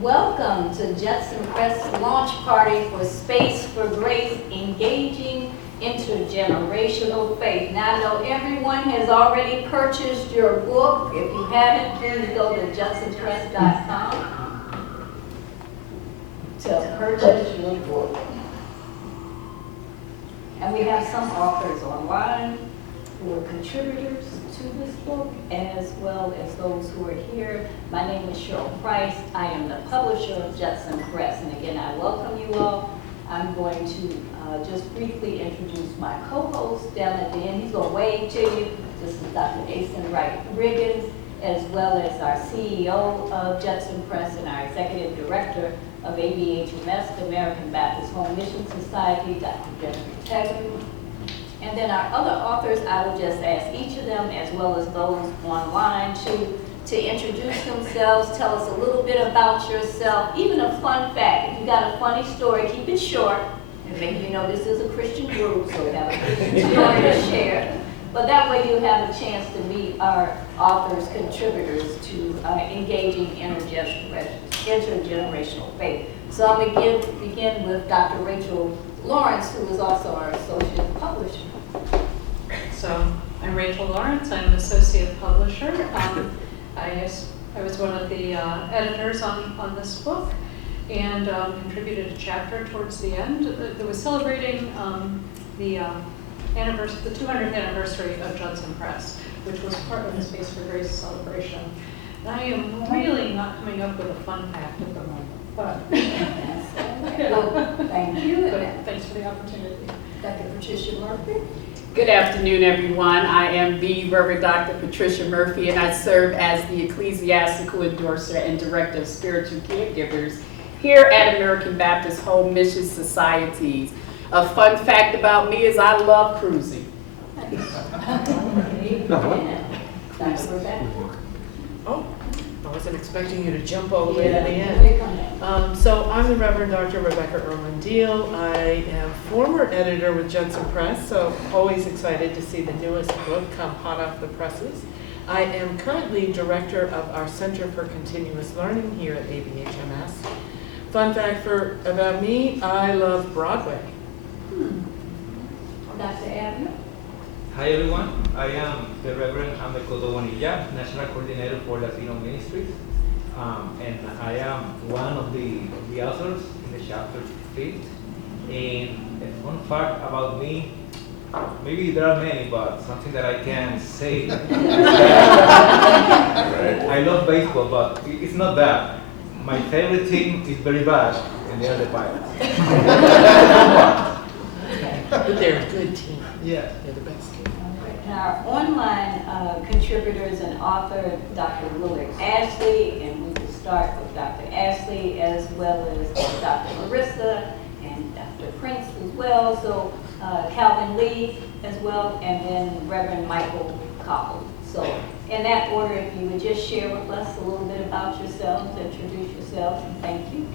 Welcome to Judson Press launch party for Space for Grace, Engaging Intergenerational Faith. Now I know everyone has already purchased your book. If you haven't, please go to judsonpress.com to purchase your book. And we have some authors online who are contributors to this book, as well as those who are here. My name is Cheryl Price. I am the publisher of Judson Press. And again, I welcome you all. I'm going to just briefly introduce my co-host down at the end. He's going to wave to you. This is Dr. Asen Wright-Riggins, as well as our CEO of Judson Press and our Executive Director of ABHMS, the American Baptist Home Mission Society, Dr. Jeffrey Haggray. And then our other authors, I will just ask each of them, as well as those online, to introduce themselves, tell us a little bit about yourself, even a fun fact. If you got a funny story, keep it short. And maybe you know this is a Christian group, so we have a Christian story to share. But that way you have a chance to meet our authors, contributors to engaging intergenerational faith. So I'll begin with Dr. Rachael Lawrence, who is also our associate publisher. So I'm Rachael Lawrence. I'm an associate publisher. I was one of the editors on this book and contributed a chapter towards the end that was celebrating the 200th anniversary of Judson Press, which was part of the Space for Grace celebration. And I am really not coming up with a fun fact at the moment, but Thank you. but thanks for the opportunity. Dr. Patricia Murphy. Good afternoon, everyone. I am the Reverend Dr. Patricia Murphy, and I serve as the ecclesiastical endorser and director of spiritual caregivers here at American Baptist Home Mission Societies. A fun fact about me is I love cruising. Oh, I wasn't expecting you to jump all the way to the end. So I'm the Reverend Dr. Rebecca Irwin Deal. I am former editor with Judson Press, so always excited to see the newest book come hot off the presses. I am currently director of our Center for Continuous Learning here at ABHMS. Fun fact about me, I love Broadway. Dr. Abner. Hi everyone, I am the Reverend Ameco Bonilla, National Coordinator for Latino Ministries, and I am one of the authors in the chapter 5. And a fun fact about me, maybe there are many, but something that I can say. I love baseball, but it's not that. My favorite team is very bad, and they are the Pirates. But they're a good team. Yeah. They're the best team. And our online contributors and author, Dr. Willard Ashley, and we will start with Dr. Ashley as well as Dr. Marissa and Dr. Prince as well. So Calvin Lee as well, and then Reverend Michael Koppel. So in that order, if you would just share with us a little bit about yourselves, introduce yourselves, and thank you.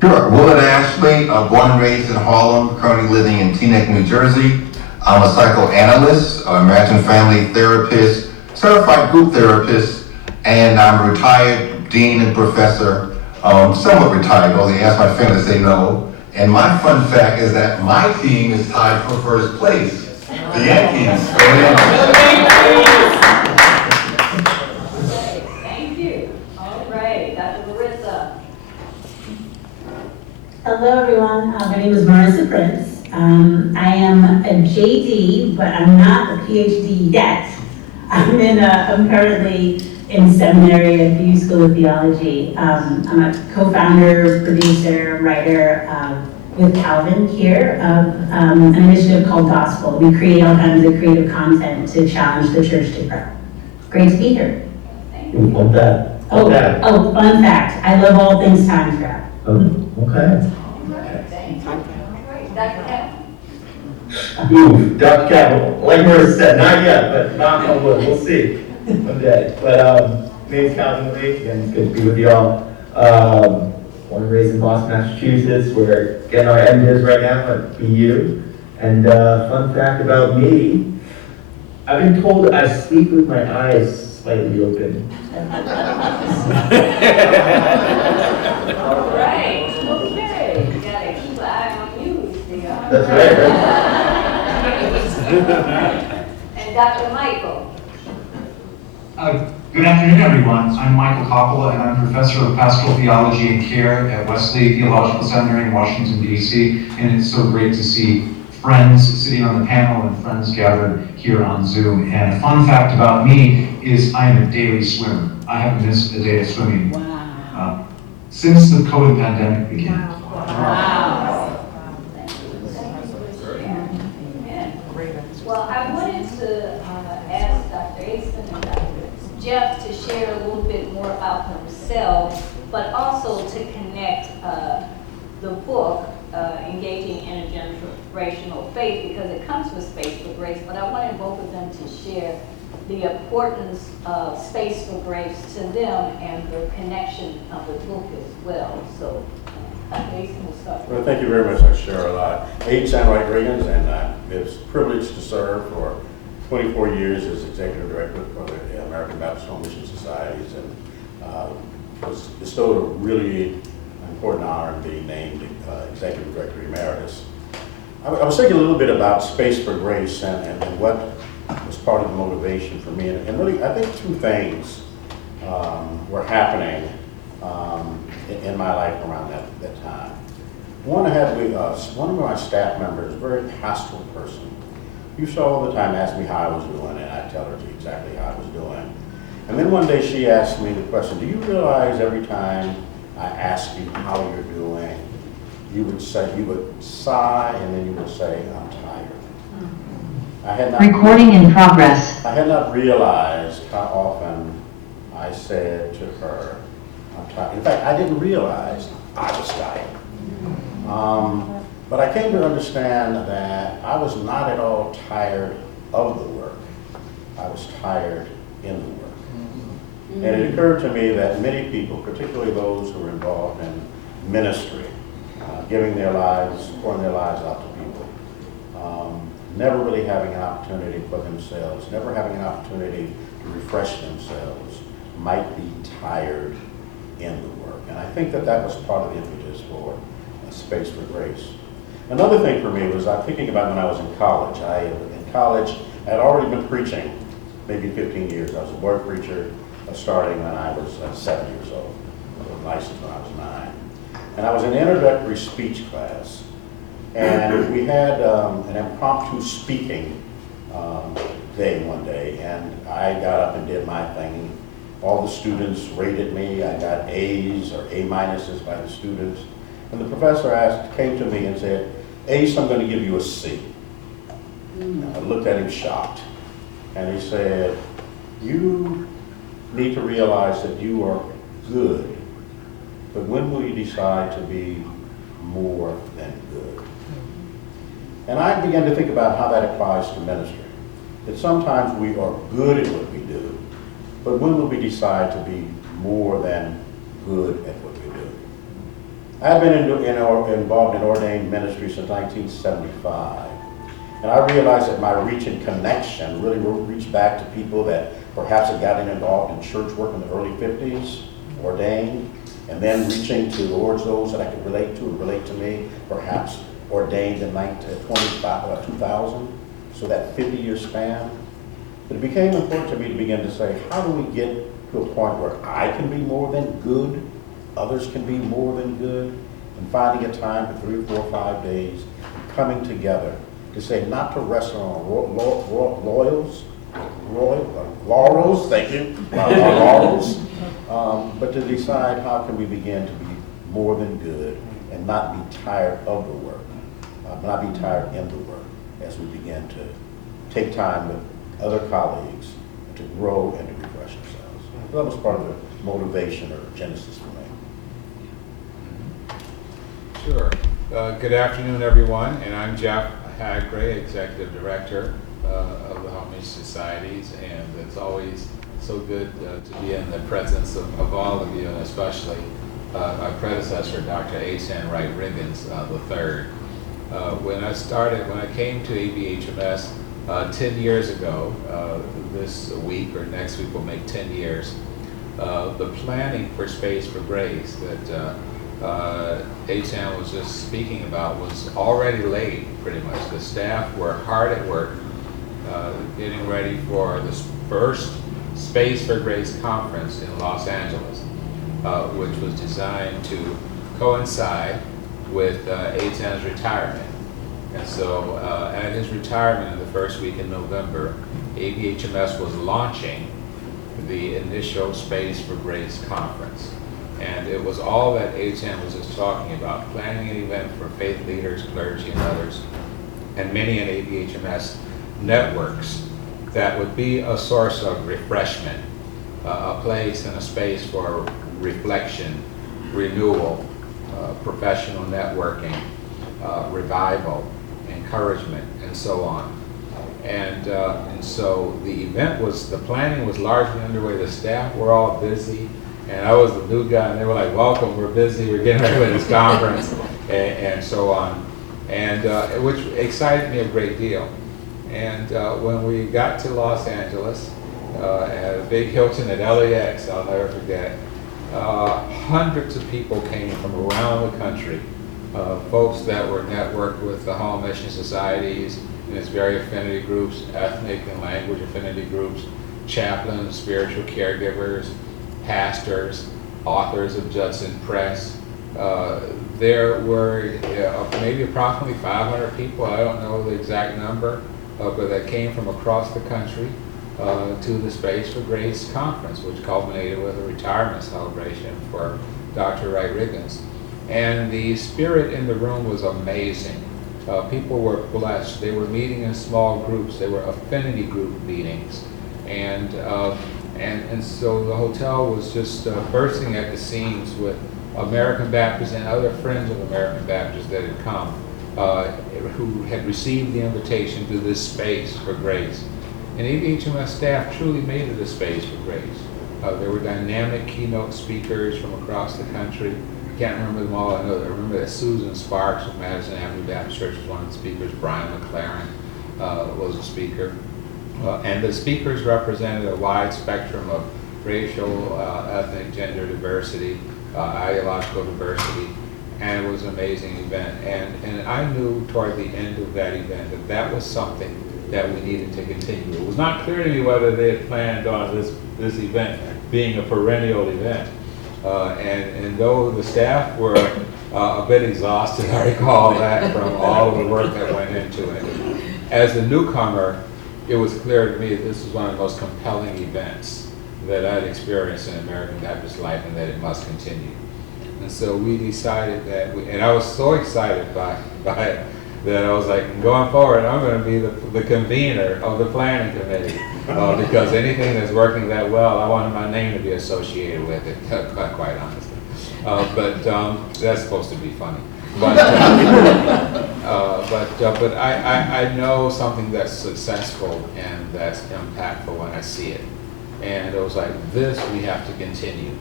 Sure. Willard Ashley, born and raised in Harlem, currently living in Teaneck, New Jersey. I'm a psychoanalyst, American family therapist, certified group therapist, and I'm a retired dean and professor, somewhat retired, only ask my family to say no. And my fun fact is that my team is tied for first place, the Yankees. Thank you. All right, Dr. Marissa. Hello, everyone. My name is Marissa Prince. I am a JD, but I'm not a PhD yet. I'm currently in seminary at the School of Theology. I'm a co-founder, producer, writer with Calvin here of an initiative called Gospel. We create all kinds of creative content to challenge the church to grow. Great to be here. Thank you. Love that. Oh, fun fact. I love all things time travel. Okay. Dr. Campbell. Ooh, Dr. Capital. Like Marissa said, not yet, but knock on wood, we'll see one day. But name's Calvin Lee, and it's good to be with y'all. Born and raised in Boston, Massachusetts. We're getting our MDiv right now at BU. And fun fact about me, I've been told I sleep with my eyes slightly open. That's right. And Dr. Michael. Good afternoon, everyone. I'm Michael Koppel, and I'm Professor of Pastoral Theology and Care at Wesley Theological Seminary in Washington, D.C. And it's so great to see friends sitting on the panel and friends gathered here on Zoom. And a fun fact about me is I'm a daily swimmer. I haven't missed a day of swimming since the COVID pandemic began. Wow. Well, I wanted to ask Dr. Asen and Dr. Jeff to share a little bit more about themselves, but also to connect the book, Engaging Intergenerational Faith, because it comes with Space for Grace, but I wanted both of them to share the importance of Space for Grace to them and the connection of the book as well. So, Dr. Asen will start. Well, thank you very much, Cheryl. Age Sandwright Reagans, and it's a privilege to serve for 24 years as Executive Director for the American Baptist Home Mission Societies, and was bestowed a really important honor in being named Executive Director Emeritus. I was thinking a little bit about Space for Grace and what was part of the motivation for me, and really I think two things were happening in my life around that time. One, I had one of my staff members, a very pastoral person, used to all the time ask me how I was doing, and I'd tell her exactly how I was doing. And then one day she asked me the question, do you realize every time I ask you how you're doing, you would sigh, and then you would say, I'm tired. I had not Recording in progress. I had not realized how often I said to her, I'm tired. In fact, I didn't realize I was tired. But I came to understand that I was not at all tired of the work. I was tired in the work. And it occurred to me that many people, particularly those who are involved in ministry, giving their lives, pouring their lives out to people, never really having an opportunity for themselves, never having an opportunity to refresh themselves, might be tired in the work. And I think that was part of the impetus for Space for Grace. Another thing for me was I'm thinking about when I was in college. In college, I had already been preaching maybe 15 years. I was a board preacher starting when I was 7 years old. I was licensed when I was 9. And I was in an introductory speech class. And we had an impromptu speaking day one day. And I got up and did my thing. All the students rated me. I got A's or A minuses by the students. And the professor came to me and said, Ace, I'm going to give you a C. I looked at him shocked. And he said, you need to realize that you are good, but when will you decide to be more than good? And I began to think about how that applies to ministry. That sometimes we are good at what we do, but when will we decide to be more than good at what we do? I've been involved in ordained ministry since 1975. And I realized that my reach and connection really reached back to people that perhaps had gotten involved in church work in the early 50s, ordained, and then reaching towards those that I could relate to and relate to me, perhaps ordained in 2000, so that 50-year span. But it became important to me to begin to say, how do we get to a point where I can be more than good, others can be more than good, and finding a time for 3 or 4 or 5 days, coming together to say not to rest on laurels, thank you, laurels, but to decide how can we begin to be more than good and not be tired of the work, not be tired in the work as we begin to take time with other colleagues to grow and to refresh ourselves. So that was part of the motivation or genesis for me. Sure. Good afternoon, everyone, and I'm Jeff Haggray, Executive Director of the Home Mission Societies, and it's always so good to be in the presence of all of you, and especially my predecessor, Dr. A. Sandwright Riggins III. When I came to ABHMS 10 years ago, this week or next week will make 10 years, the planning for Space for Grace that Eitan was just speaking about was already laid, pretty much. The staff were hard at work, getting ready for the first Space for Grace conference in Los Angeles, which was designed to coincide with Eitan's retirement. And so at his retirement in the first week in November, ABHMS was launching the initial Space for Grace conference. And it was all that Eitan was just talking about, planning an event for faith leaders, clergy, and others, and many in ABHMS networks that would be a source of refreshment, a place and a space for reflection, renewal, professional networking, revival, encouragement, and so on. And so the planning was largely underway. The staff were all busy, and I was the new guy, and they were like, welcome, we're busy, we're getting ready for this conference, and so on. And which excited me a great deal. And when we got to Los Angeles, at a big Hilton at LAX, I'll never forget, hundreds of people came from around the country, folks that were networked with the home mission societies and its various affinity groups, ethnic and language affinity groups, chaplains, spiritual caregivers, pastors, authors of Judson Press. There were maybe approximately 500 people, I don't know the exact number, but that came from across the country to the Space for Grace conference, which culminated with a retirement celebration for Dr. Wright Riggins. And the spirit in the room was amazing. People were blessed. They were meeting in small groups. They were affinity group meetings. And so the hotel was just bursting at the seams with American Baptists and other friends of American Baptists that had come, who had received the invitation to this Space for Grace. And ABHMS staff truly made it a space for grace. There were dynamic keynote speakers from across the country. I can't remember them all. I remember that Susan Sparks of Madison Avenue Baptist Church was one of the speakers. Brian McLaren was a speaker. And the speakers represented a wide spectrum of racial, ethnic, gender diversity, ideological diversity, and it was an amazing event. And I knew toward the end of that event that that was something that we needed to continue. It was not clear to me whether they had planned on this event being a perennial event. And though the staff were a bit exhausted, I recall that from all of the work that went into it. As a newcomer, it was clear to me that this was one of the most compelling events that I'd experienced in American Baptist life, and that it must continue. And so we decided that, and I was so excited by it, that I was like, going forward, I'm going to be the convener of the planning committee, because anything that's working that well, I wanted my name to be associated with it, quite honestly. But that's supposed to be funny. But I know something that's successful and that's impactful when I see it. And it was like, this we have to continue.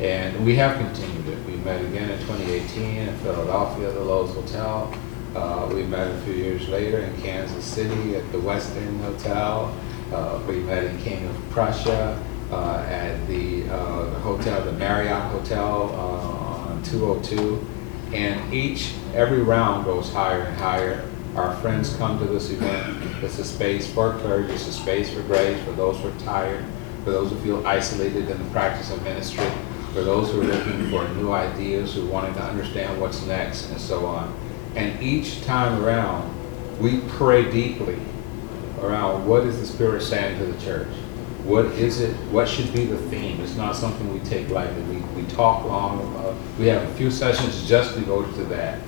And we have continued it. We met again in 2018 in Philadelphia at the Lowe's Hotel. We met a few years later in Kansas City at the West End Hotel. We met in King of Prussia at the hotel, the Marriott Hotel on 202. And every round goes higher and higher. Our friends come to this event. It's a space for clergy, it's a space for grace, for those who are tired, for those who feel isolated in the practice of ministry, for those who are looking for new ideas, who are wanting to understand what's next, and so on. And each time around, we pray deeply around what is the Spirit saying to the church? What is it? What should be the theme? It's not something we take lightly. We talk long. We have a few sessions just devoted to that.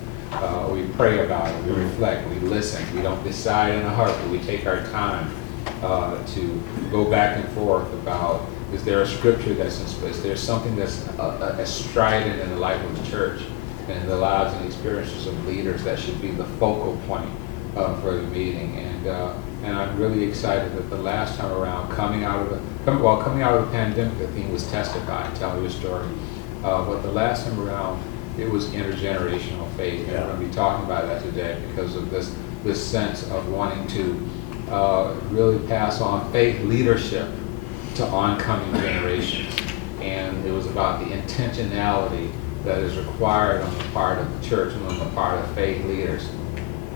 We pray about it. We reflect. We listen. We don't decide in a hurry. We take our time to go back and forth about, is there a scripture that's in space? There's something that's strident in the life of the church and in the lives and experiences of leaders that should be the focal point for the meeting. And I'm really excited that the last time around, coming out of the pandemic, the theme was testify, tell your story. But the last time around, it was intergenerational faith. And we're going to be talking about that today because of this sense of wanting to really pass on faith leadership to oncoming generations. and it was about the intentionality that is required on the part of the church and on the part of faith leaders.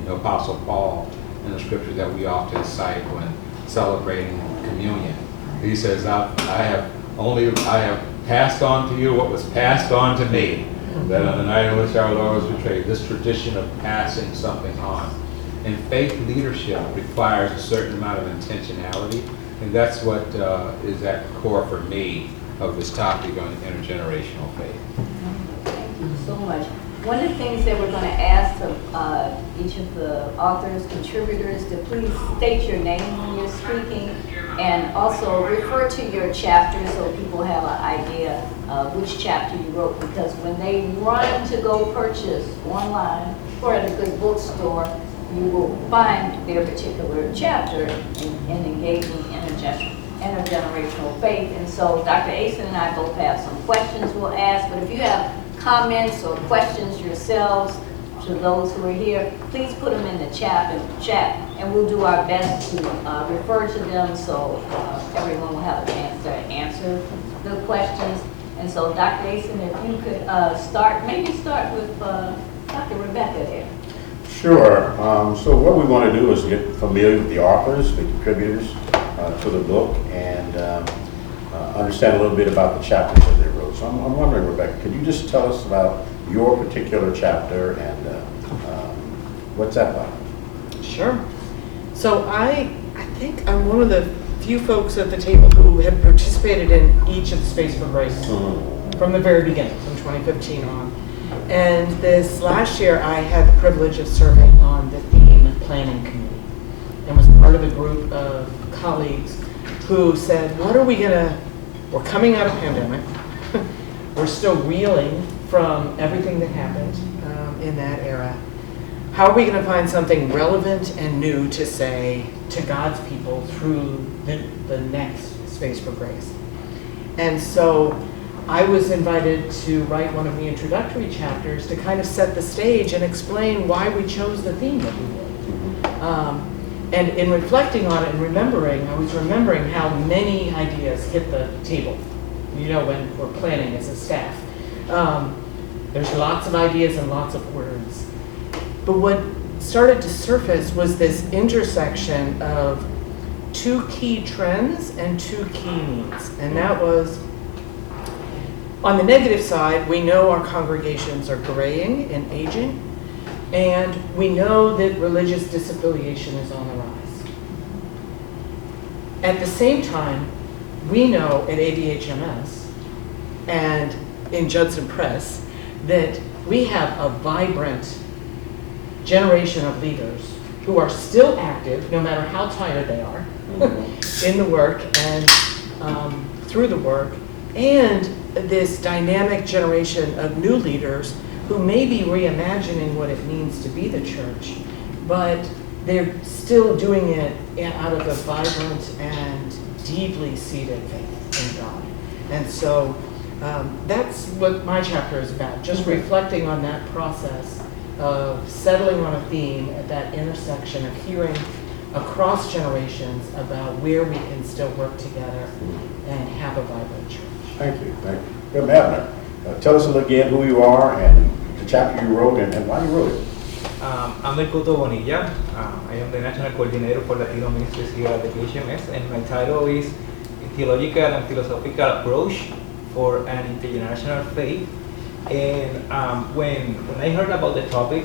You know, Apostle Paul, in the scripture that we often cite when celebrating communion, he says, I have passed on to you what was passed on to me, that on the night in which our Lord was betrayed, this tradition of passing something on. And faith leadership requires a certain amount of intentionality, and that's what is at the core for me of this topic on intergenerational faith. Thank you so much. One of the things that we're going to ask of each of the authors, contributors, to please state your name when you're speaking, and also refer to your chapter so people have an idea of which chapter you wrote, because when they run to go purchase online or at a good bookstore, you will find their particular chapter in engaging intergenerational faith. And so Dr. Asen and I both have some questions we'll ask, but if you have comments or questions yourselves to those who are here, please put them in the chat, and we'll do our best to refer to them so everyone will have a chance to answer the questions. And so Dr. Asen, if you could start with Dr. Rebecca there. Sure. So what we want to do is get familiar with the authors, the contributors to the book, and understand a little bit about the chapters that they wrote. So I'm wondering, Rebecca, could you just tell us about your particular chapter and what's that about? Sure. So I think I'm one of the few folks at the table who have participated in each of the Space for Grace from the very beginning, from 2015 on. And this last year, I had the privilege of serving on the theme planning committee and was part of a group of colleagues who said, we're coming out of pandemic. We're still reeling from everything that happened in that era. How are we going to find something relevant and new to say to God's people through the next Space for Grace? And so I was invited to write one of the introductory chapters to kind of set the stage and explain why we chose the theme that we did. And in reflecting on it and I was remembering how many ideas hit the table, when we're planning as a staff. There's lots of ideas and lots of words. But what started to surface was this intersection of two key trends and two key needs. And that was, on the negative side, we know our congregations are graying and aging, and we know that religious disaffiliation is on the rise. At the same time, we know at ABHMS and in Judson Press that we have a vibrant generation of leaders who are still active, no matter how tired they are, in the work and through the work, and this dynamic generation of new leaders who may be reimagining what it means to be the church, but they're still doing it out of a vibrant and deeply seated faith in God. And so that's what my chapter is about, just reflecting on that process of settling on a theme at that intersection of hearing across generations about where we can still work together and have a vibrant church. Thank you. Good, Abner. Tell us again who you are and the chapter you wrote and why you wrote it. I'm El Coto Bonilla. I am the National Coordinator for Latino Ministries here at the PHMS, and my title is Theological and Philosophical Approach for an Intergenerational Faith. And when I heard about the topic,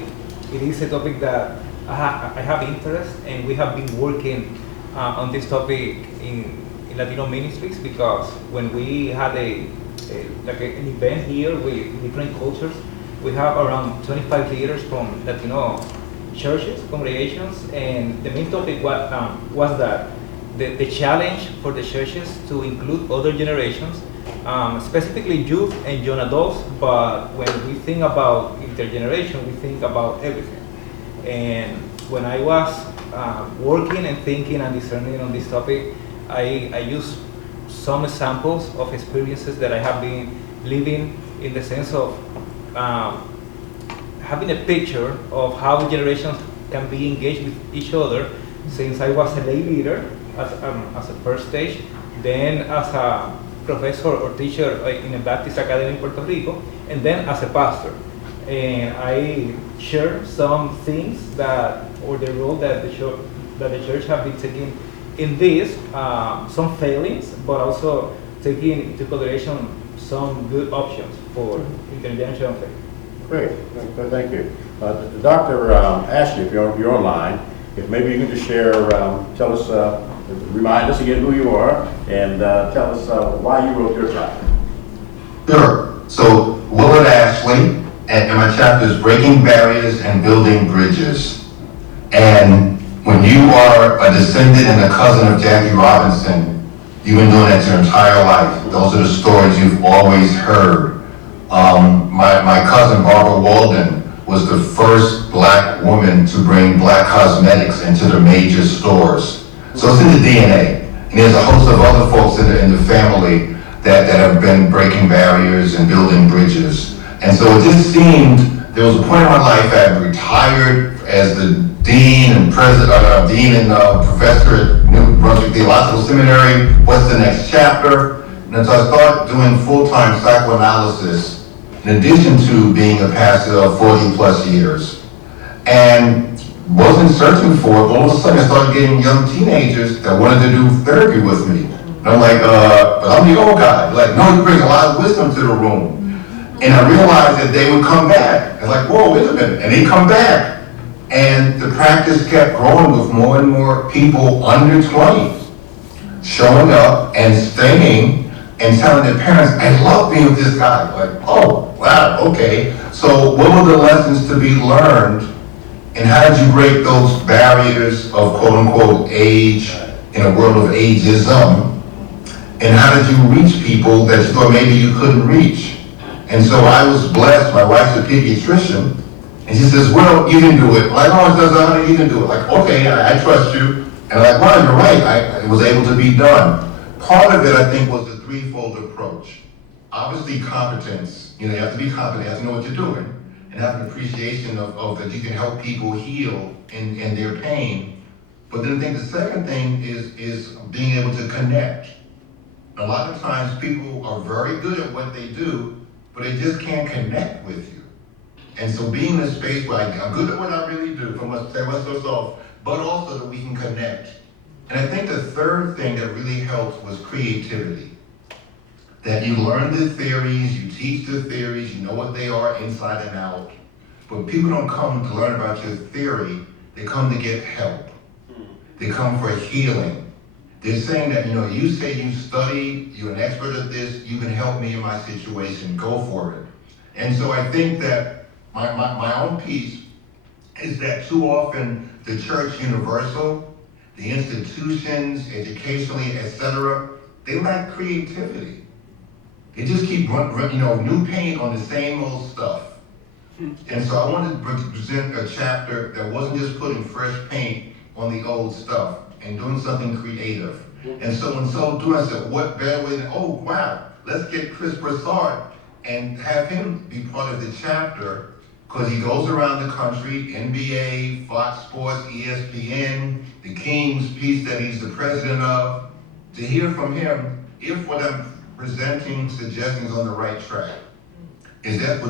it is a topic that I have interest, and we have been working on this topic in Latino ministries, because when we had an event here with different cultures, we have around 25 leaders from Latino churches, congregations, and the main topic was that the challenge for the churches to include other generations, specifically youth and young adults, but when we think about intergeneration, we think about everything. And when I was working and thinking and discerning on this topic, I used some examples of experiences that I have been living, in the sense of having a picture of how generations can be engaged with each other, since I was a lay leader as a first stage, then as a professor or teacher in a Baptist academy in Puerto Rico, and then as a pastor. And I share some things or the role that the church have been taking in this, some failings, but also taking into consideration some good options for intergenerational faith. Great, thank you. Dr. Ashley, if you're online, if maybe you can just share, tell us, remind us again who you are, and tell us why you wrote your chapter. Sure. So, Willard Ashley, and my chapter is Breaking Barriers and Building Bridges. And when you are a descendant and a cousin of Jackie Robinson, you've been doing that your entire life. Those are the stories you've always heard. My cousin Barbara Walden was the first black woman to bring black cosmetics into the major stores. So it's in the DNA. And there's a host of other folks in the family that have been breaking barriers and building bridges. And so it just seemed, there was a point in my life I had retired as the dean and professor at New Brunswick Theological Seminary. What's the next chapter? And so I started doing full-time psychoanalysis in addition to being a pastor of 40 plus years. And wasn't searching for it, but all of a sudden I started getting young teenagers that wanted to do therapy with me. And I'm like, but I'm the old guy. Like, no, you bring a lot of wisdom to the room. And I realized that they would come back. I was like, whoa, wait a minute. And they come back. And the practice kept growing with more and more people under 20 showing up and staying and telling their parents, I love being with this guy. Like, oh, wow, okay. So what were the lessons to be learned? And how did you break those barriers of quote unquote age in a world of ageism? And how did you reach people that you thought maybe you couldn't reach? And so I was blessed. My wife's a pediatrician, and she says, well, you can do it. Like, oh, it does, honey, you can do it. Like, okay, I trust you. And I'm like, well, you're right. It was able to be done. Part of it, I think, was the threefold approach. Obviously, competence. You have to be competent, you have to know what you're doing, and have an appreciation of that you can help people heal in their pain. But then I think the second thing is being able to connect. A lot of times people are very good at what they do, but they just can't connect with you. And so being in a space where I'm good at what I really do, from what's off, but also that we can connect. And I think the third thing that really helped was creativity. That you learn the theories, you teach the theories, you know what they are inside and out. But people don't come to learn about your theory, they come to get help. They come for healing. They're saying that, you say you study, you're an expert at this, you can help me in my situation, go for it. And so I think that my own piece is that too often the church universal, the institutions, educationally, etc., they lack creativity. They just keep new paint on the same old stuff. And so I wanted to present a chapter that wasn't just putting fresh paint on the old stuff and doing something creative. And so in so doing, I said, what better way than, oh wow, let's get Chris Broussard and have him be part of the chapter, because he goes around the country, NBA, Fox Sports, ESPN, the Kings piece that he's the president of, to hear from him if what I'm presenting, suggesting is on the right track. Is that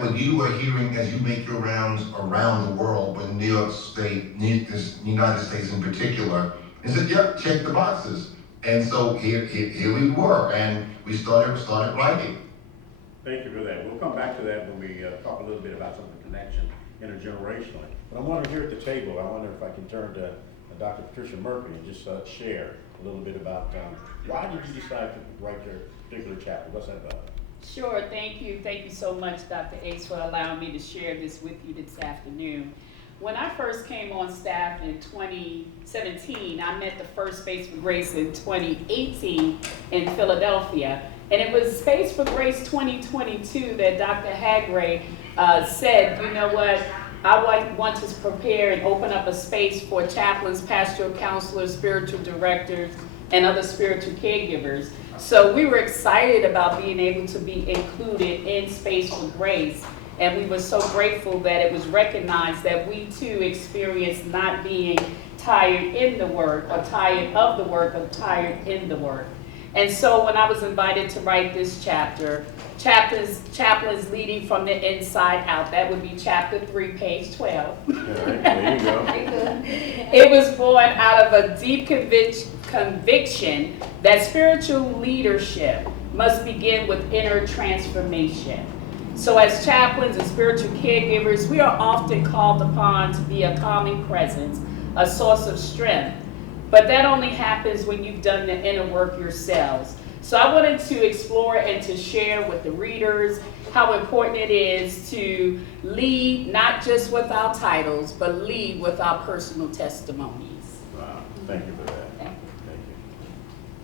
what you are hearing as you make your rounds around the world, but in New York State, United States in particular? Is it, yep, check the boxes. And so here we were, and we started writing. Thank you for that. We'll come back to that when we talk a little bit about some of the connection intergenerationally. But I wonder here at the table, I wonder if I can turn to Dr. Patricia Murphy and just share a little bit about why did you decide to write your particular chapter? What's that about? Sure, thank you. Thank you so much, Dr. Ace, for allowing me to share this with you this afternoon. When I first came on staff in 2017, I met the first Space for Grace in 2018 in Philadelphia. And it was Space for Grace 2022 that Dr. Haggray said, you know what, I want to prepare and open up a space for chaplains, pastoral counselors, spiritual directors, and other spiritual caregivers. So we were excited about being able to be included in Space for Grace. And we were so grateful that it was recognized that we too experienced not being tired in the work or tired of the work or tired in the work. And so when I was invited to write this chapter, chaplains leading from the inside out, that would be chapter 3, page 12. All right, there you go. It was born out of a deep conviction that spiritual leadership must begin with inner transformation. So as chaplains and spiritual caregivers, we are often called upon to be a calming presence, a source of strength. But that only happens when you've done the inner work yourselves. So I wanted to explore and to share with the readers how important it is to lead not just with our titles, but lead with our personal testimonies. Wow, thank you for that. Thank Thank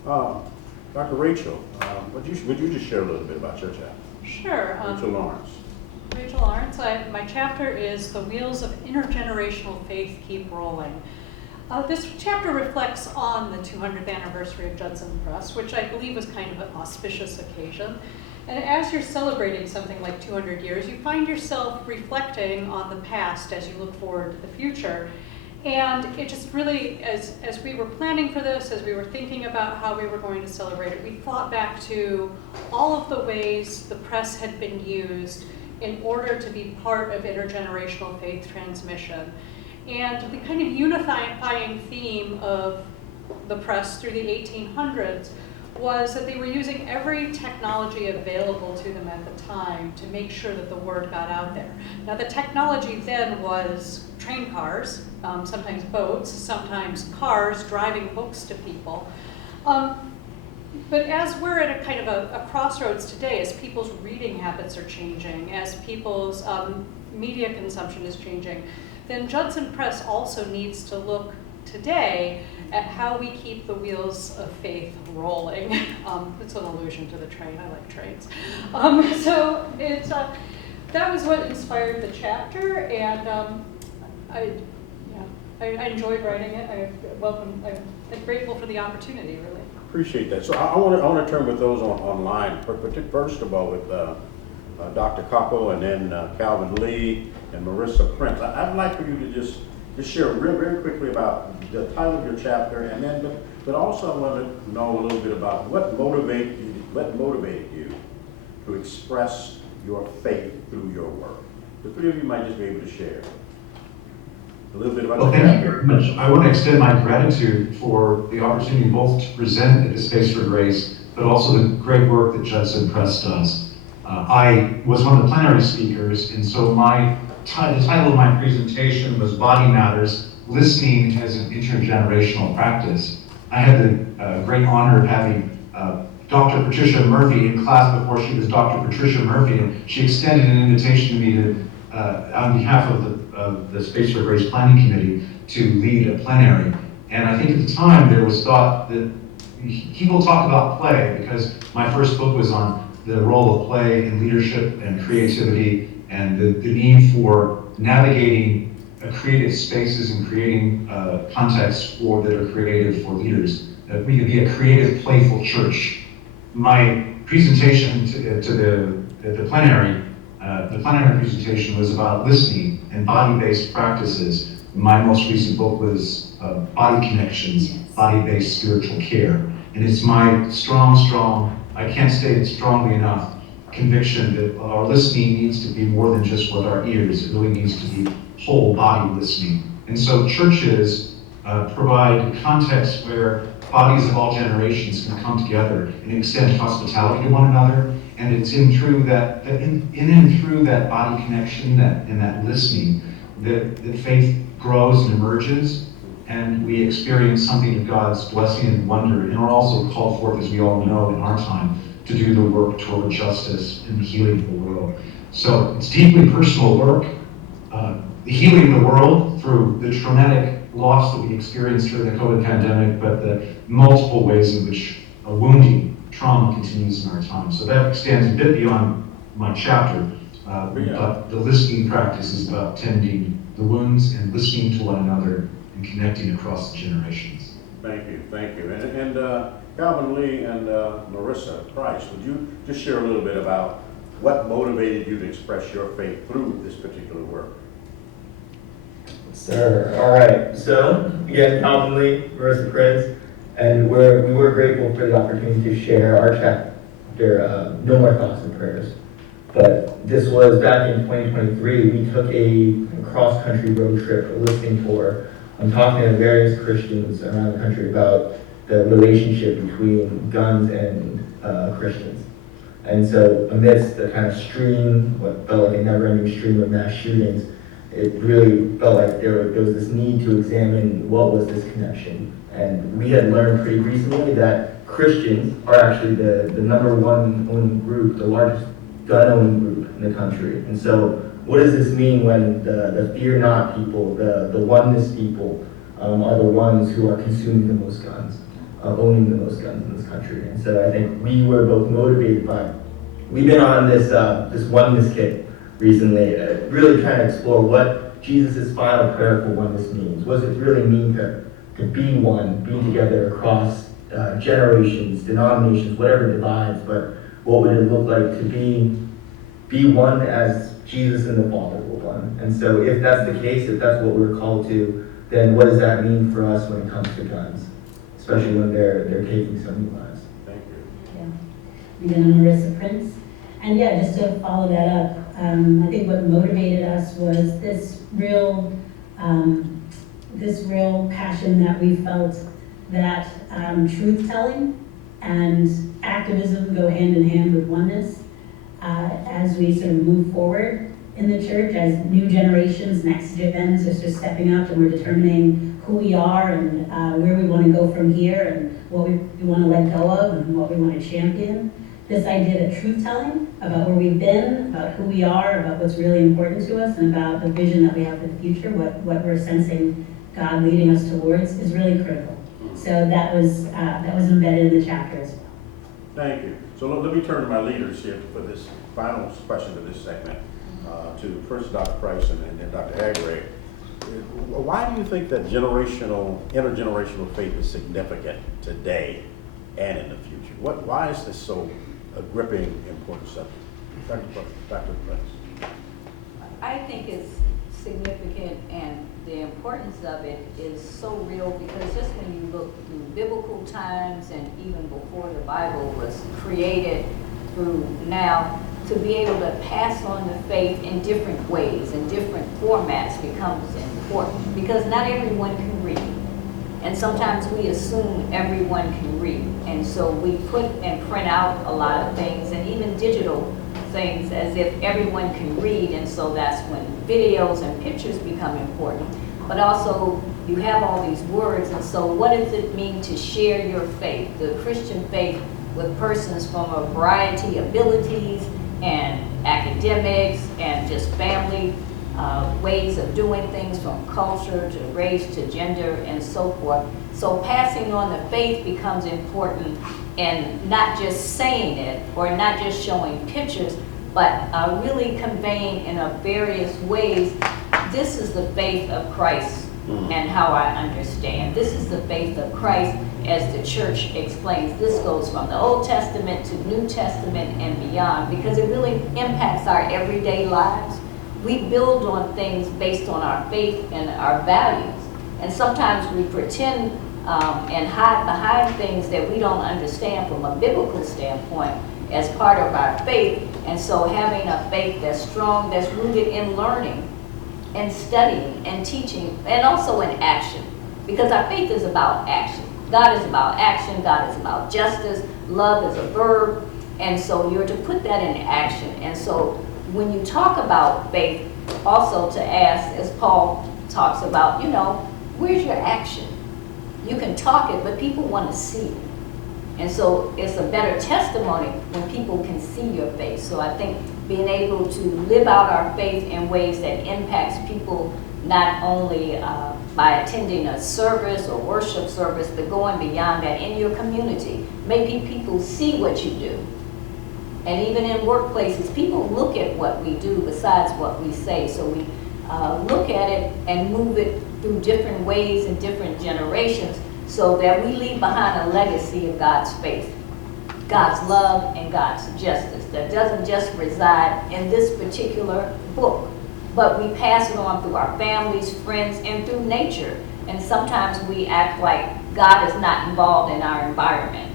you. Dr. Rachael, would you just share a little bit about your chapter? Sure. Rachael Lawrence. Rachel Lawrence. My chapter is The Wheels of Intergenerational Faith Keep Rolling. This chapter reflects on the 200th anniversary of Judson Press, which I believe was kind of an auspicious occasion. And as you're celebrating something like 200 years, you find yourself reflecting on the past as you look forward to the future. And it just really, as we were planning for this, as we were thinking about how we were going to celebrate it, we thought back to all of the ways the press had been used in order to be part of intergenerational faith transmission. And the kind of unifying theme of the press through the 1800s was that they were using every technology available to them at the time to make sure that the word got out there. Now the technology then was train cars, sometimes boats, sometimes cars driving books to people. But as we're at a kind of a crossroads today, as people's reading habits are changing, as people's media consumption is changing, then Judson Press also needs to look today at how we keep the wheels of faith rolling. It's an allusion to the train. I like trains. So it's that was what inspired the chapter, and I enjoyed writing it. I'm grateful for the opportunity, really. Appreciate that. So I want to turn with those online. First of all, with Dr. Koppel, and then Calvin Lee and Marissa Prince. I'd like for you to just share very quickly about the title of your chapter, and then, but also I want to know a little bit about what motivated you to express your faith through your work. The three of you might just be able to share a little bit about your Thank chapter. you very much. I want to extend my gratitude for the opportunity both to present at the Space for Grace, but also the great work that Judson Press does. I was one of the plenary speakers, and so the title of my presentation was Body Matters, Listening as an Intergenerational Practice. I had the great honor of having Dr. Patricia Murphy in class before she was Dr. Patricia Murphy, and she extended an invitation to me to, on behalf of the Space for Grace Planning Committee, to lead a plenary. And I think at the time there was thought that people talk about play, because my first book was on the role of play in leadership and creativity, and the need for navigating creative spaces and creating contexts that are creative for leaders. That we could be a creative, playful church. My presentation to the plenary presentation was about listening and body-based practices. My most recent book was Body Connections, Body-Based Spiritual Care. And it's my strong, I can't state it strongly enough, conviction that our listening needs to be more than just with our ears. It really needs to be whole body listening. And so churches provide contexts where bodies of all generations can come together and extend hospitality to one another. And it's in and through that body connection and that listening that faith grows and emerges, and we experience something of God's blessing and wonder, and are also called forth, as we all know in our time, to do the work toward justice and the healing of the world. So it's deeply personal work. The healing of the world through the traumatic loss that we experienced during the COVID pandemic, but the multiple ways in which a wounding trauma continues in our time. So that extends a bit beyond my chapter, but the listening practice is about tending the wounds and listening to one another and connecting across the generations. Thank you. And Calvin Lee and Marissa Price, would you just share a little bit about what motivated you to express your faith through this particular work? Sir, all right. So, again, Calvin Lee, Marissa Price. And we were grateful for the opportunity to share our chapter, No More Thoughts and Prayers. But this was back in 2023. We took a cross-country road trip listening for, talking to various Christians around the country about the relationship between guns and Christians. And so amidst the kind of stream, what felt like a never-ending stream of mass shootings, it really felt like there was this need to examine what was this connection. And we had learned pretty recently that Christians are actually the number one owning group, the largest gun-owning group in the country. And so what does this mean when the fear not people, the oneness people, are the ones who are consuming the most guns, owning the most guns in this country? And so I think we were both motivated by, we've been on this oneness kick recently, really trying to explore what Jesus' final prayer for oneness means. What does it really mean to be one, be together across generations, denominations, whatever divides, but what would it look like to be one as Jesus and the Father were one? And so if that's the case, if that's what we're called to, then what does that mean for us when it comes to guns, especially when they're taking so many lives? Thank you. Yeah. And then I'm Marissa Prince. And yeah, just to follow that up, I think what motivated us was this real passion that we felt that truth-telling and activism go hand in hand with oneness as we sort of move forward in the church, as new generations, next gens are just stepping up and we're determining who we are and where we want to go from here and what we want to let go of and what we want to champion. This idea of truth-telling about where we've been, about who we are, about what's really important to us, and about the vision that we have for the future, what we're sensing God leading us towards is really critical. So that was embedded in the chapter as well. Thank you. So let me turn to my leaders here for this final question of this segment, to first Dr. Price and then Dr. Haggray. Why do you think that intergenerational faith is significant today and in the future? Why is this so a gripping, important subject? Dr. Price. I think it's significant, and the importance of it is so real because just when you look through biblical times and even before the Bible was created through now, to be able to pass on the faith in different ways, in different formats becomes important because not everyone can read. And sometimes we assume everyone can read. And so we put and print out a lot of things and even digital things as if everyone can read. And so that's when videos and pictures become important. But also you have all these words. And so what does it mean to share your faith, the Christian faith, with persons from a variety of abilities and academics and just family ways of doing things, from culture to race to gender and so forth. So passing on the faith becomes important, and not just saying it or not just showing pictures, but really conveying in a various ways, this is the faith of Christ and how I understand. This is the faith of Christ as the church explains. This goes from the Old Testament to New Testament and beyond because it really impacts our everyday lives. We build on things based on our faith and our values. And sometimes we pretend and hide behind things that we don't understand from a biblical standpoint as part of our faith. And so having a faith that's strong, that's rooted in learning and studying and teaching, and also in action. Because our faith is about action. God is about action. God is about justice. Love is a verb. And so you're to put that in action. And so when you talk about faith, also to ask, as Paul talks about, where's your action? You can talk it, but people want to see it. And so it's a better testimony when people can see your faith. So I think being able to live out our faith in ways that impacts people, not only by attending a service or worship service, but going beyond that in your community. Maybe people see what you do. And even in workplaces, people look at what we do besides what we say. So we look at it and move it through different ways in different generations so that we leave behind a legacy of God's faith, God's love, and God's justice that doesn't just reside in this particular book, but we pass it on through our families, friends, and through nature. And sometimes we act like God is not involved in our environment.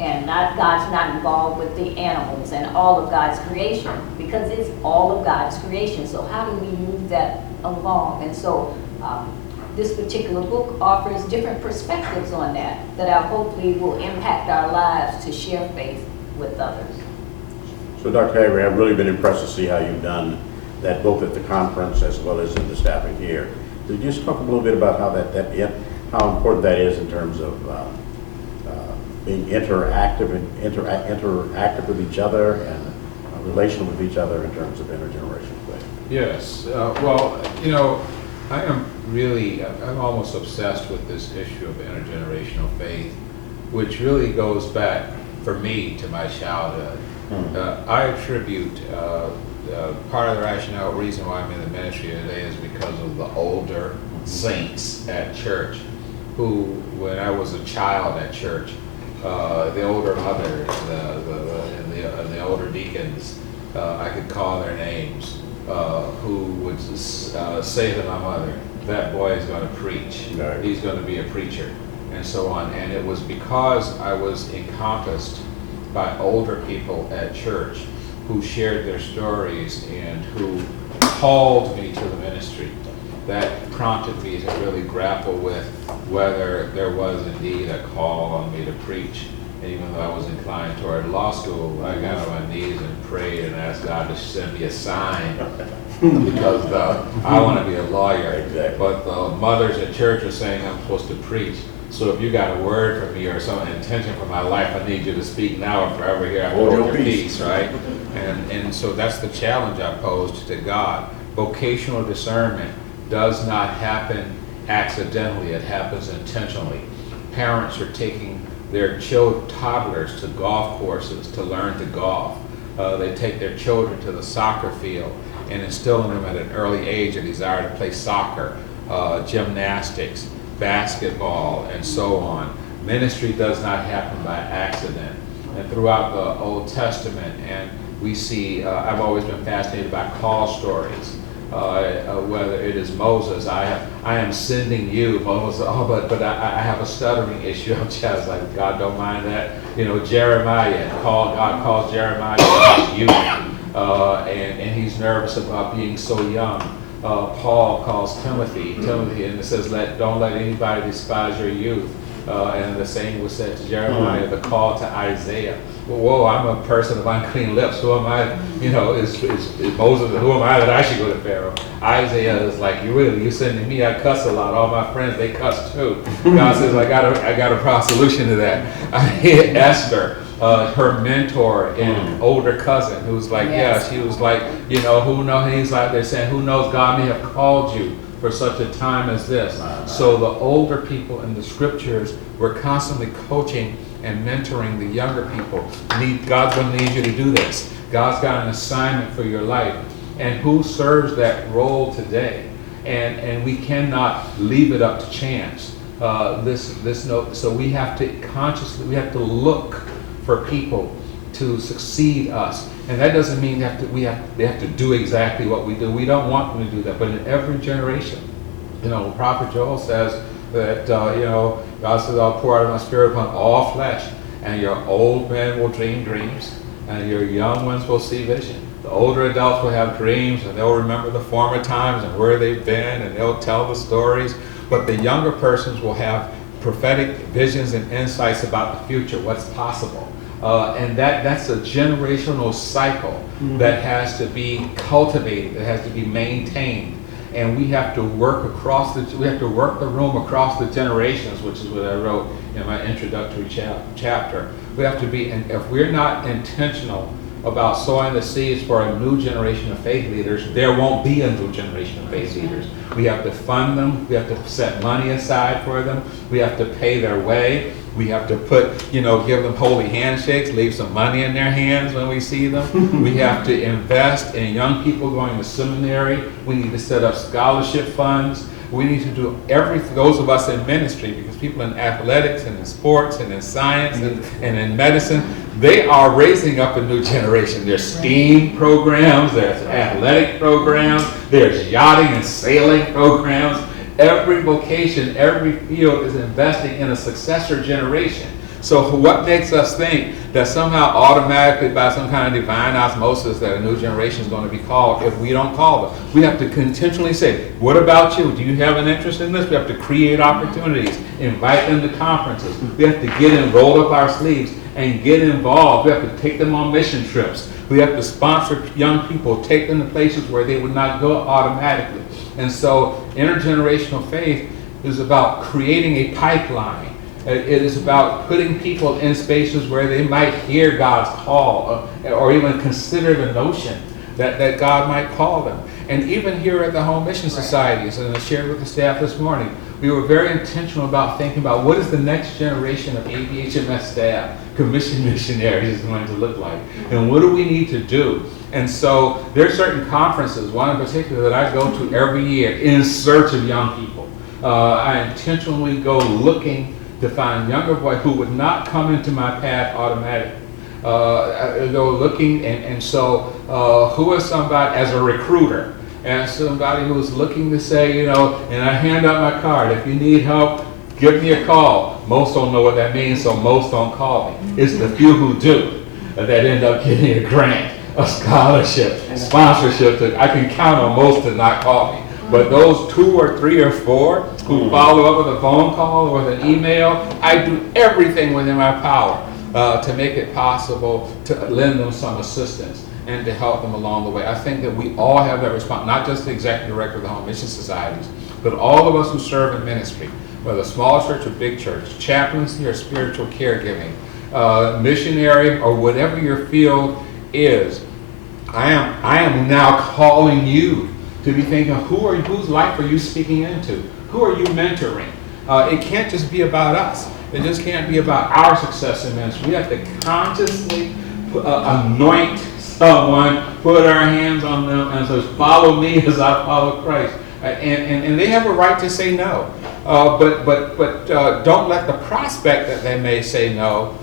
And God's not involved with the animals and all of God's creation, because it's all of God's creation. So how do we move that along? And so this particular book offers different perspectives on that I hopefully will impact our lives to share faith with others. So Dr. Haggray, I've really been impressed to see how you've done that both at the conference as well as in the staffing here. Could you just talk a little bit about how how important that is in terms of being interactive with each other and relational with each other in terms of intergenerational faith? Yes, well, you know, I'm almost obsessed with this issue of intergenerational faith, which really goes back, for me, to my childhood. I attribute part of the rationale, reason why I'm in the ministry today is because of the older saints at church who, when I was a child at church, the older mothers and the older deacons, I could call their names, who would say to my mother, that boy is going to preach, he's going to be a preacher, and so on. And it was because I was encompassed by older people at church who shared their stories and who called me to the ministry that prompted me to really grapple with whether there was indeed a call on me to preach. And even though I was inclined toward law school, I got on my knees and prayed and asked God to send me a sign because I want to be a lawyer. Exactly. But the mothers at church are saying I'm supposed to preach. So if you got a word for me or some intention for my life, I need you to speak now or forever here. I hold your peace, right? And so that's the challenge I posed to God. Vocational discernment does not happen accidentally, it happens intentionally. Parents are taking their toddlers to golf courses to learn to golf. They take their children to the soccer field and instill in them at an early age a desire to play soccer, gymnastics, basketball, and so on. Ministry does not happen by accident. And throughout the Old Testament, and we see, I've always been fascinated by call stories. Whether it is Moses, I am sending you, Moses, but I have a stuttering issue. I'm just like, God don't mind that. You know, Jeremiah, God calls Jeremiah to youth, and he's nervous about being so young. Paul calls Timothy, and it says, don't let anybody despise your youth. And the same was said to Jeremiah, the call to Isaiah. Whoa, I'm a person of unclean lips. Who am I? You know, is Moses, who am I that I should go to Pharaoh? Isaiah is like, you sending me? I cuss a lot. All my friends, they cuss too. God says, I got a solution to that. Esther, her mentor and older cousin, who's like, she was like, you know, who knows? He's like, they're saying, who knows? God may have called you for such a time as this. So the older people in the scriptures were constantly coaching and mentoring the younger people. God's going to need you to do this. God's got an assignment for your life. And who serves that role today? And we cannot leave it up to chance. So we have to look for people to succeed us. And that doesn't mean they have to do exactly what we do. We don't want them to do that. But in every generation, you know, Prophet Joel says that, you know, God says, I'll pour out of my spirit upon all flesh, and your old men will dream dreams, and your young ones will see vision. The older adults will have dreams, and they'll remember the former times and where they've been, and they'll tell the stories. But the younger persons will have prophetic visions and insights about the future, what's possible. And that's a generational cycle that has to be cultivated, that has to be maintained. And we have to work the room across the generations, which is what I wrote in my introductory chapter. We have to be, and if we're not intentional about sowing the seeds for a new generation of faith leaders, there won't be a new generation of faith leaders. We have to fund them. We have to set money aside for them. We have to pay their way. We have to give them holy handshakes, leave some money in their hands when we see them. We have to invest in young people going to seminary. We need to set up scholarship funds. We need to do everything, those of us in ministry, because people in athletics and in sports and in science and in medicine, they are raising up a new generation. There's STEAM programs, there's athletic programs, there's yachting and sailing programs. Every vocation, every field is investing in a successor generation. So what makes us think that somehow automatically by some kind of divine osmosis that a new generation is going to be called if we don't call them? We have to continually say, what about you? Do you have an interest in this? We have to create opportunities, invite them to conferences. We have to get in, roll up our sleeves and get involved. We have to take them on mission trips. We have to sponsor young people, take them to places where they would not go automatically. And so intergenerational faith is about creating a pipeline. It is about putting people in spaces where they might hear God's call or even consider the notion that God might call them. And even here at the Home Mission Societies, and I shared with the staff this morning, we were very intentional about thinking about what is the next generation of ABHMS staff, commissioned missionaries, is going to look like, and what do we need to do? And so there are certain conferences, one in particular that I go to every year in search of young people. I intentionally go looking to find younger boys who would not come into my path automatically. I go looking, and so who is somebody as a recruiter, and somebody who is looking to say, you know, and I hand out my card, if you need help, give me a call. Most don't know what that means, so most don't call me. It's the few who do that end up getting a grant, a scholarship, sponsorship. I can count on most to not call me. But those 2 or 3 or 4 who follow up with a phone call or with an email, I do everything within my power to make it possible to lend them some assistance and to help them along the way. I think that we all have that response, not just the executive director of the Home Mission Societies, but all of us who serve in ministry, whether small church or big church, chaplaincy or spiritual caregiving, missionary or whatever your field is. I am now calling you to be thinking, whose life are you speaking into? Who are you mentoring? It can't just be about us. It just can't be about our success in ministry. We have to consciously anoint someone, put our hands on them, and say, follow me as I follow Christ. And they have a right to say no. But don't let the prospect that they may say no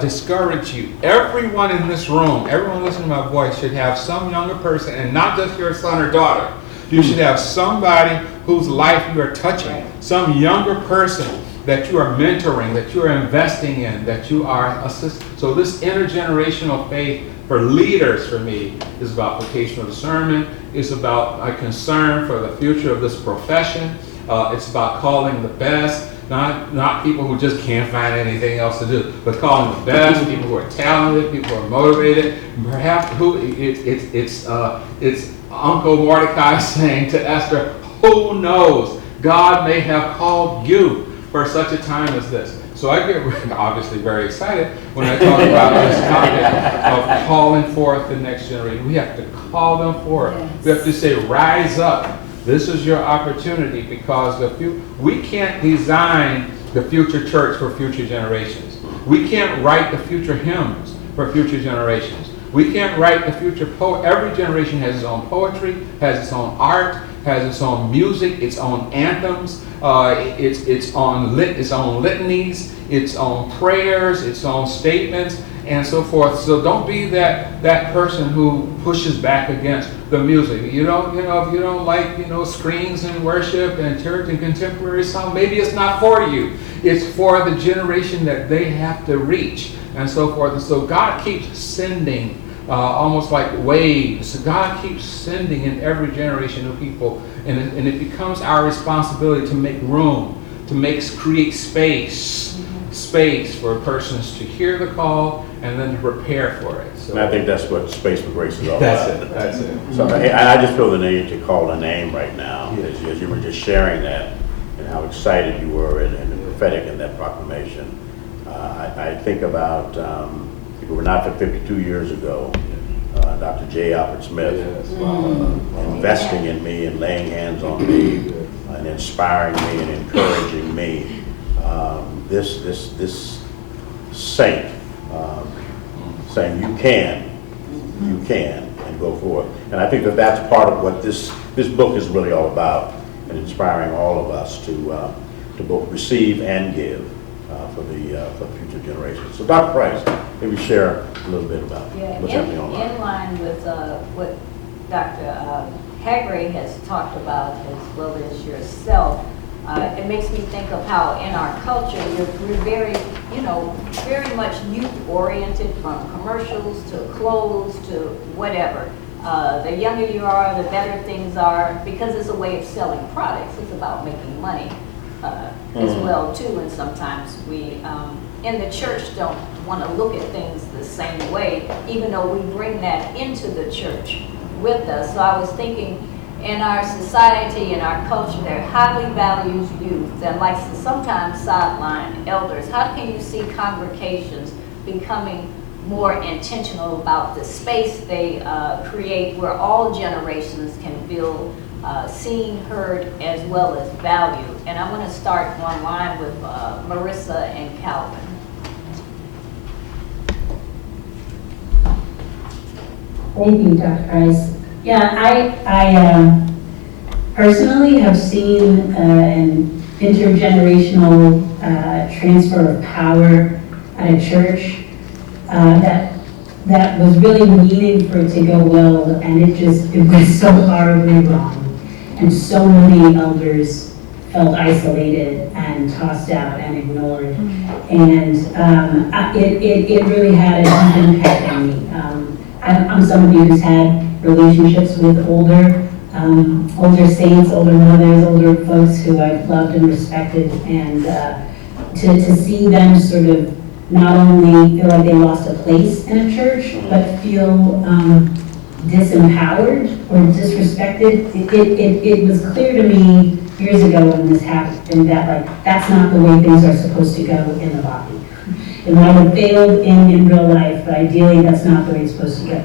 discourage you. Everyone in this room, everyone listening to my voice should have some younger person, and not just your son or daughter. You should have somebody whose life you are touching, some younger person that you are mentoring, that you are investing in, that you are assisting. So this intergenerational faith for leaders, for me, is about vocational discernment. It's about a concern for the future of this profession. It's about calling the best, not people who just can't find anything else to do, but calling the best, people who are talented, people who are motivated. Perhaps it's Uncle Mordecai saying to Esther, who knows? God may have called you for such a time as this. So I get obviously very excited when I talk about this topic of calling forth the next generation. We have to call them forth. Yes. We have to say, rise up. This is your opportunity, because we can't design the future church for future generations. We can't write the future hymns for future generations. We can't write the future Every generation has its own poetry, has its own art, has its own music, its own anthems, its own litanies, its own prayers, its own statements, and so forth. So don't be that person who pushes back against the music. If you don't like screens and worship and church and contemporary song, maybe it's not for you. It's for the generation that they have to reach, and so forth. And so God keeps sending, almost like waves. God keeps sending in every generation of people, and it becomes our responsibility to make room, to create space for persons to hear the call and then to prepare for it. So, and I think that's what Space for Grace is all that's about. That's it. So I just feel the need to call a name right now, as you were just sharing that and how excited you were and the prophetic in that proclamation. I think about, if it were not for 52 years ago, Dr. J. Alfred Smith investing in me and laying hands on me and inspiring me and encouraging me. This saint saying you can, and go forth. And I think that's part of what this book is really all about, and inspiring all of us to both receive and give for the future generations. So Dr. Price, maybe share a little bit about what's happening online. In line with what Dr. Haggray has talked about, as well as yourself, It makes me think of how in our culture, we're very, very much youth-oriented, from commercials to clothes to whatever. The younger you are, the better things are, because it's a way of selling products. It's about making money as well, too. And sometimes we, in the church, don't want to look at things the same way, even though we bring that into the church with us. So I was thinking, in our society, in our culture, there highly values youth that likes to sometimes sideline elders. How can you see congregations becoming more intentional about the space they create, where all generations can feel seen, heard, as well as valued? And I'm going to start online with Marissa and Calvin. Thank you, Dr. Price. Yeah, I personally have seen an intergenerational transfer of power at a church that was really meaning for it to go well, and it was so horribly wrong. And so many elders felt isolated and tossed out and ignored. And it really had a deep impact on me. I'm somebody who's had relationships with older saints, older mothers, older folks who I've loved and respected, and to see them sort of not only feel like they lost a place in a church, but feel disempowered or disrespected. It was clear to me years ago when this happened that that's not the way things are supposed to go in the body. It might have failed in real life, but ideally that's not the way it's supposed to go.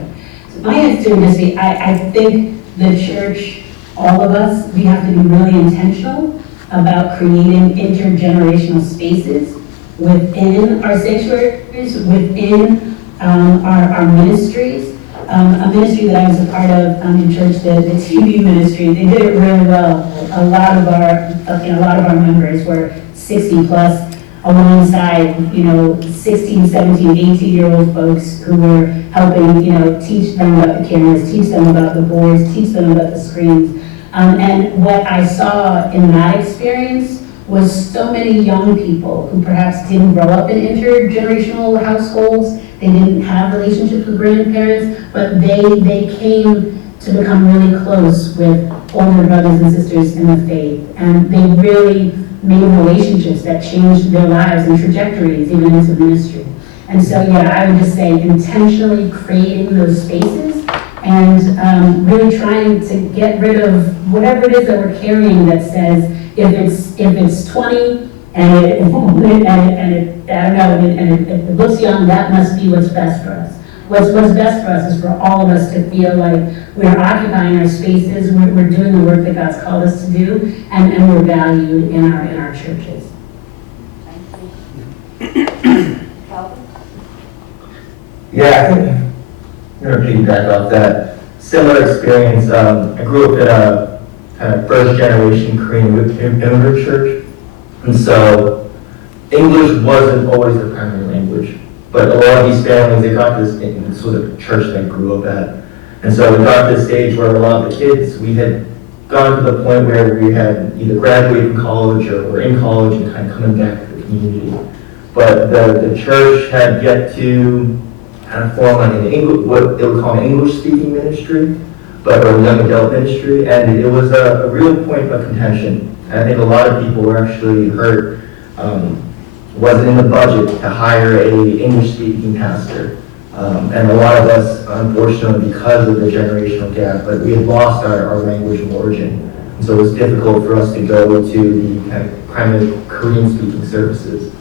So my answer would just be, I think the church, all of us, we have to be really intentional about creating intergenerational spaces within our sanctuaries, within our ministries. A ministry that I was a part of in church, the TV ministry, they did it really well. A lot of our members were 60 plus, alongside 16, 17, 18-year-old folks who were helping teach them about the cameras, teach them about the boards, teach them about the screens. And what I saw in that experience was so many young people who perhaps didn't grow up in intergenerational households. They didn't have relationships with grandparents, but they came to become really close with older brothers and sisters in the faith. And they really made relationships that changed their lives and trajectories, even into ministry. And so, I would just say intentionally creating those spaces and really trying to get rid of whatever it is that we're carrying that says, if it's 20 and it looks young, that must be what's best for us. What's best for us is for all of us to feel like we're occupying our spaces, we're doing the work that God's called us to do, and we're valued in our churches. Calvin? Yeah, I think I'm going to piggyback off that. Similar experience. I grew up in a kind of first-generation Korean immigrant church, and so English wasn't always the primary language. But a lot of these families, they got this was a church that I grew up at. And so we got to the stage where a lot of the kids, we had gone to the point where we had either graduated from college or were in college and kind of coming back to the community. But the church had yet to kind of form like what they would call an English-speaking ministry, but a young adult ministry. And it was a real point of contention. And I think a lot of people were actually hurt. Wasn't in the budget to hire a English-speaking pastor. And a lot of us, unfortunately, because of the generational gap, but we had lost our language of origin. And so it was difficult for us to go to the kind of primarily Korean-speaking services.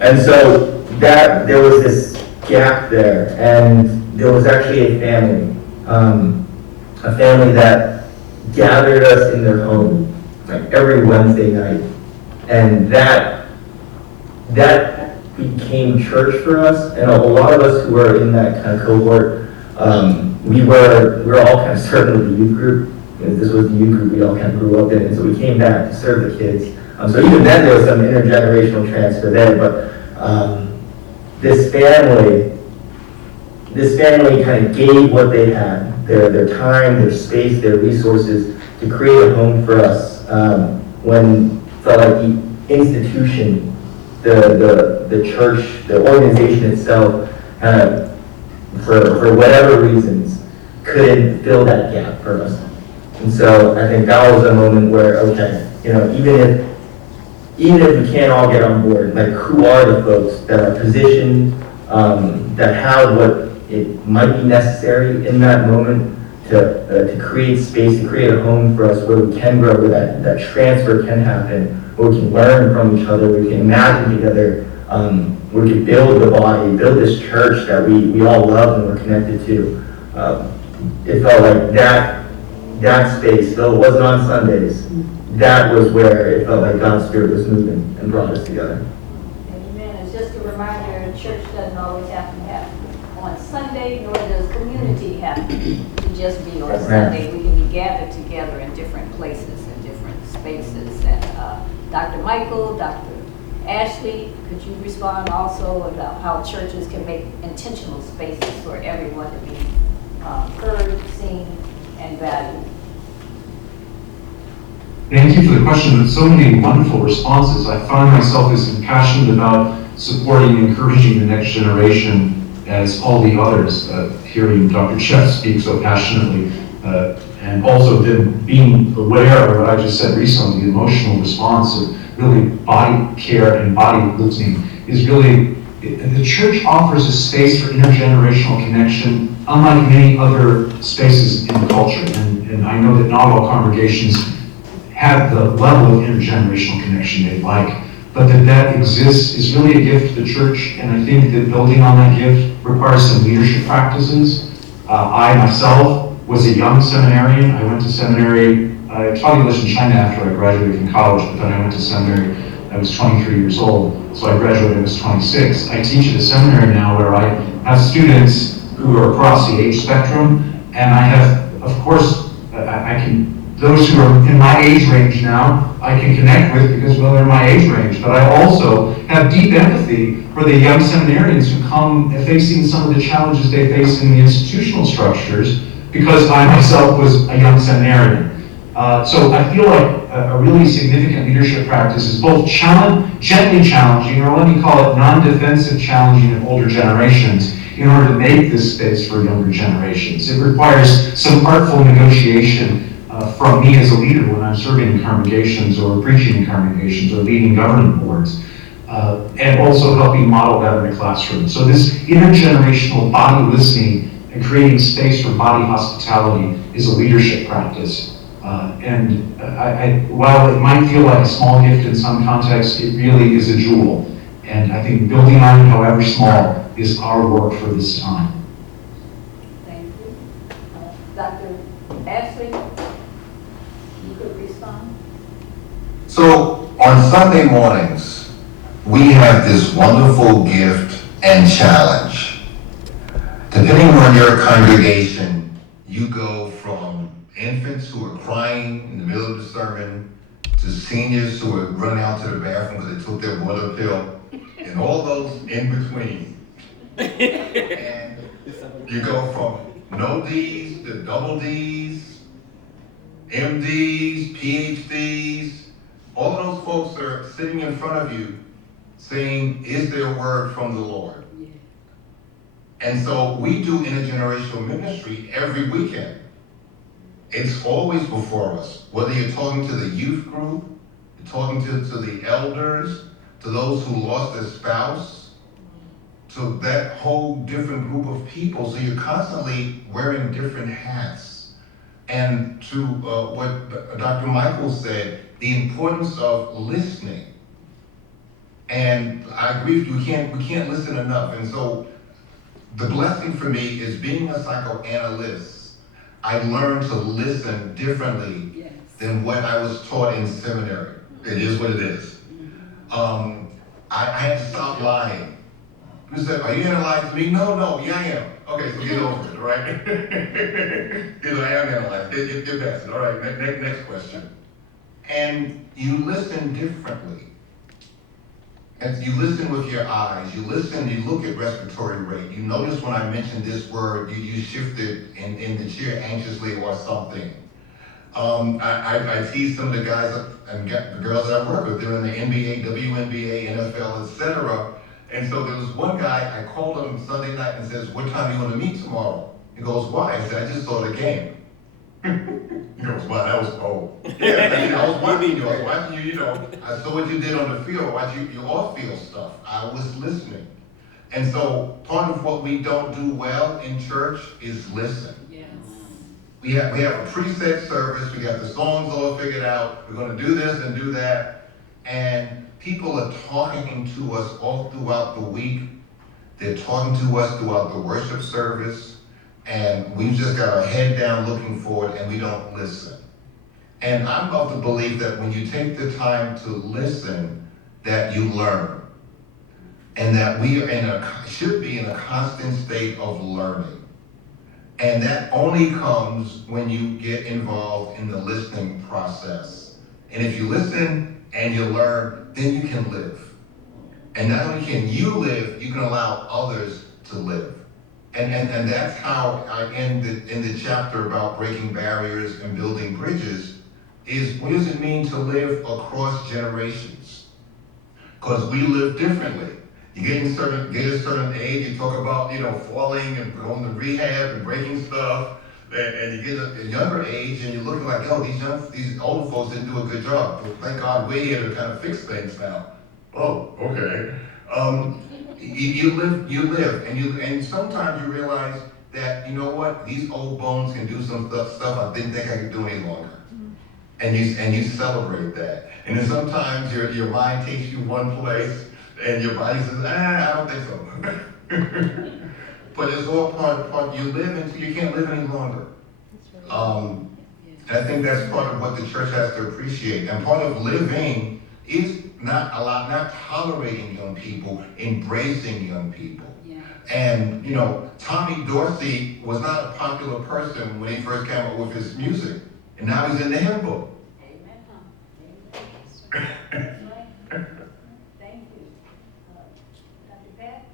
And so there was this gap there, and there was actually a family that gathered us in their home, like every Wednesday night. And that became church for us, and a lot of us who were in that kind of cohort, we were all kind of serving with the youth group. This was the youth group we all kind of grew up in, and so we came back to serve the kids. So even then there was some intergenerational transfer there, but this family kind of gave what they had, their time, their space, their resources to create a home for us when felt like the institution, the church, the organization itself, for whatever reasons, couldn't fill that gap for us. And so I think that was a moment where, okay, even if we can't all get on board, like who are the folks that are positioned, that have what it might be necessary in that moment to create space, to create a home for us where we can grow, where that transfer can happen, where we can learn from each other, where we can imagine together, where we can build the body, build this church that we all love and we're connected to. It felt like that space, though it wasn't on Sundays, that was where it felt like God's Spirit was moving and brought us together. Amen. It's just a reminder, church doesn't always have to happen on Sunday, nor does community have to just be on Sunday. We can be gathered together in different places and different spaces. And Dr. Michael, Dr. Ashley, could you respond also about how churches can make intentional spaces for everyone to be heard, seen, and valued? Thank you for the question. With so many wonderful responses, I find myself as passionate about supporting and encouraging the next generation as all the others. Hearing Dr. Jeff speak so passionately, and also then being aware of what I just said recently, the emotional response of really body care and body listening is really, the church offers a space for intergenerational connection unlike many other spaces in the culture. And I know that not all congregations have the level of intergenerational connection they'd like, but that exists is really a gift to the church, and I think that building on that gift requires some leadership practices. I myself was a young seminarian. I went to seminary, I taught English in China after I graduated from college, but then I went to seminary. I was 23 years old, so I graduated when I was 26. I teach at a seminary now where I have students who are across the age spectrum, and I have, of course, those who are in my age range now, I can connect with because, well, they're my age range, but I also have deep empathy for the young seminarians who come facing some of the challenges they face in the institutional structures, because I myself was a young seminarian. So I feel like a really significant leadership practice is both gently challenging, or let me call it non-defensive challenging of older generations in order to make this space for younger generations. It requires some artful negotiation from me as a leader when I'm serving in congregations or preaching in congregations or leading governing boards, and also helping model that in the classroom. So this intergenerational body listening and creating space for body hospitality is a leadership practice. While it might feel like a small gift in some contexts, it really is a jewel. And I think building on it, however small, is our work for this time. Thank you. Dr. Ashley, you could respond. So on Sunday mornings, we have this wonderful gift and challenge. Depending on your congregation, you go from infants who are crying in the middle of the sermon to seniors who are running out to the bathroom because they took their water pill, and all those in between. And you go from no D's to double D's, MDs, PhDs. All of those folks are sitting in front of you saying, is there a word from the Lord? And so we do intergenerational ministry every weekend. It's always before us, whether you're talking to the youth group, you're talking to the elders, to those who lost their spouse, to that whole different group of people. So you're constantly wearing different hats. And to what Dr. Michael said, the importance of listening. And I agree with you, we can't listen enough. And so the blessing for me is being a psychoanalyst. I learned to listen differently than what I was taught in seminary. It is what it is. I had to stop lying. You said, are you analyzing me? No, yeah, I am. Okay, so get over it, all right? I am analyzed. Get past it. All right, next question. And you listen differently. And you listen with your eyes. You listen, you look at respiratory rate. You notice when I mentioned this word, you shifted in the chair anxiously or something. I tease some of the guys and the girls that I work with. They're in the NBA, WNBA, NFL, etc. And so there was one guy, I called him Sunday night and says, what time do you want to meet tomorrow? He goes, why? I said, I just saw the game. He goes, wow, that was cold. Yeah, I was watching you, you know, I saw what you did on the field, you all field stuff. I was listening. And so part of what we don't do well in church is listen. Yes. We have a preset service, we got the songs all figured out, we're gonna do this and do that, and people are talking to us all throughout the week. They're talking to us throughout the worship service, and we've just got our head down looking forward and we don't listen. And I'm of the belief that when you take the time to listen, that you learn. And that we are should be in a constant state of learning. And that only comes when you get involved in the listening process. And if you listen and you learn, then you can live. And not only can you live, you can allow others to live. And that's how I end in the chapter about breaking barriers and building bridges, is what does it mean to live across generations? Because we live differently. You get a certain age, you talk about, falling and going to rehab and breaking stuff, and you get a younger age and you're looking like, oh, these older folks didn't do a good job. Well, thank God we're here to kind of fix things now. Oh, okay. You live, and sometimes you realize that, you know what, these old bones can do some stuff I didn't think I could do any longer. And you celebrate that. And then sometimes your mind takes you one place, and your body says, I don't think so. But it's all part, you live until you can't live any longer. And I think that's part of what the church has to appreciate. And part of living is not tolerating young people, embracing young people. Yeah. And, Tommy Dorsey was not a popular person when he first came up with his music. And now he's in the hymn book. Amen. Amen. Thank you. Dr. Pat?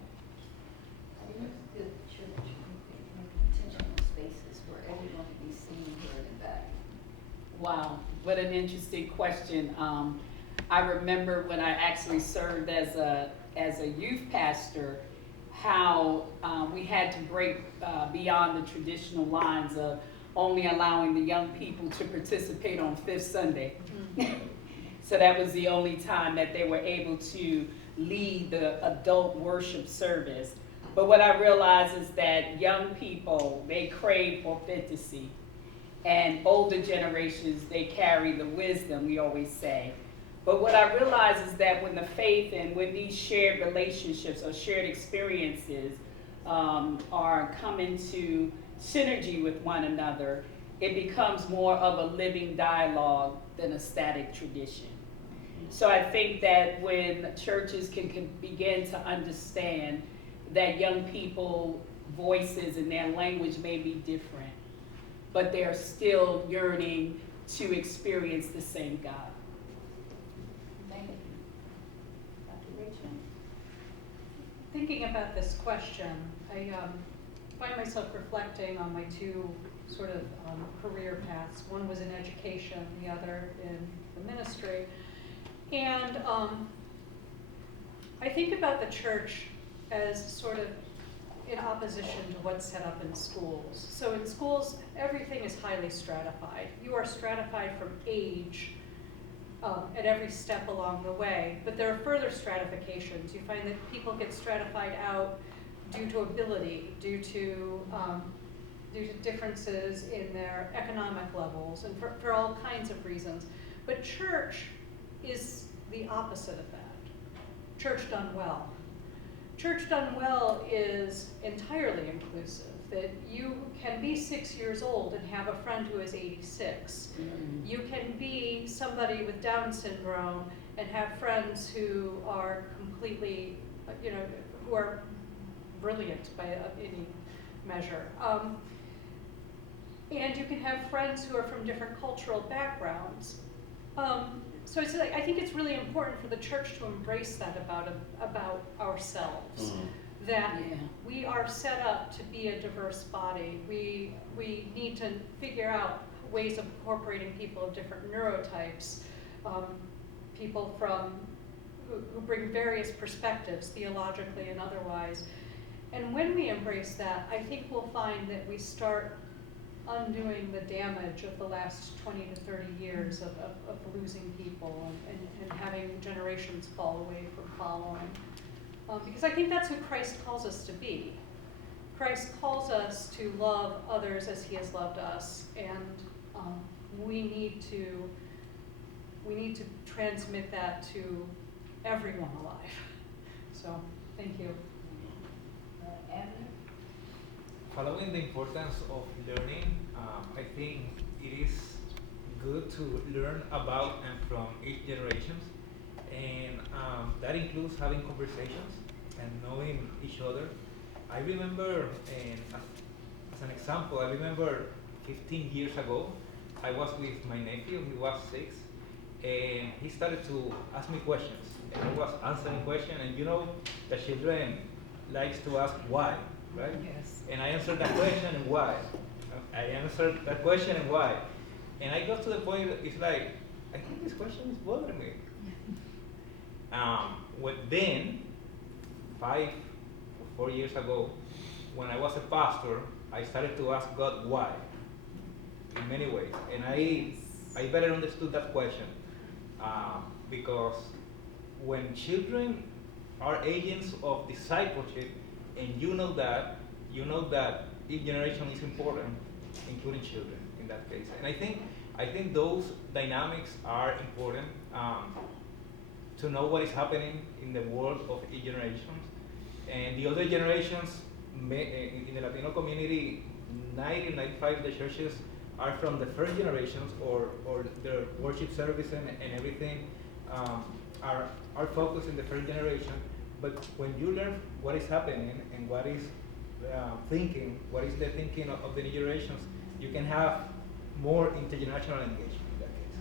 I use the church make intentional spaces where everyone can be seen, heard, and valued. Wow, what an interesting question. I remember when I actually served as a youth pastor, how we had to break beyond the traditional lines of only allowing the young people to participate on Fifth Sunday. Mm-hmm. So that was the only time that they were able to lead the adult worship service. But what I realized is that young people, they crave authenticity. And older generations, they carry the wisdom, we always say. But what I realize is that when the faith and when these shared relationships or shared experiences are coming to synergy with one another, it becomes more of a living dialogue than a static tradition. So I think that when churches can begin to understand that young people's voices and their language may be different, but they're still yearning to experience the same God. Thank you. Dr. Rachel? Thinking about this question, I find myself reflecting on my two sort of career paths. One was in education, the other in the ministry. And I think about the church as sort of in opposition to what's set up in schools. So in schools, everything is highly stratified. You are stratified from age at every step along the way, but there are further stratifications. You find that people get stratified out due to ability, due to differences in their economic levels, and for all kinds of reasons. But church is the opposite of that. Church done well. Church done well is entirely inclusive, that you can be 6 years old and have a friend who is 86. Mm-hmm. You can be somebody with Down syndrome and have friends who are completely, who are brilliant by any measure. And you can have friends who are from different cultural backgrounds. So I think it's really important for the church to embrace that about ourselves, that we are set up to be a diverse body. We need to figure out ways of incorporating people of different neurotypes, people who bring various perspectives, theologically and otherwise. And when we embrace that, I think we'll find that we start undoing the damage of the last 20 to 30 years of losing people and having generations fall away from following. Because I think that's who Christ calls us to be. Christ calls us to love others as he has loved us, and we need to transmit that to everyone alive. So, thank you. Abner? Following the importance of learning, I think it is good to learn about and from each generation, and that includes having conversations and knowing each other. I remember, as an example, I remember 15 years ago, I was with my nephew, he was 6, and he started to ask me questions, and I was answering questions, and you know, the children likes to ask why, right? Yes. And I answered that question and why. I answered that question and why. And I got to the point, it's like, I think this question is bothering me. Then, 5 or 4 years ago, when I was a pastor, I started to ask God why, in many ways. And I better understood that question, because when children are agents of discipleship, and you know that each generation is important, including children in that case. And I think those dynamics are important to know what is happening in the world of each generation. And the other generations, in the Latino community, 95 of the churches are from the first generations, or their worship service and everything are focused in the first generation. But when you learn what is happening and what is what is the thinking of the new generations, you can have more intergenerational engagement in that case.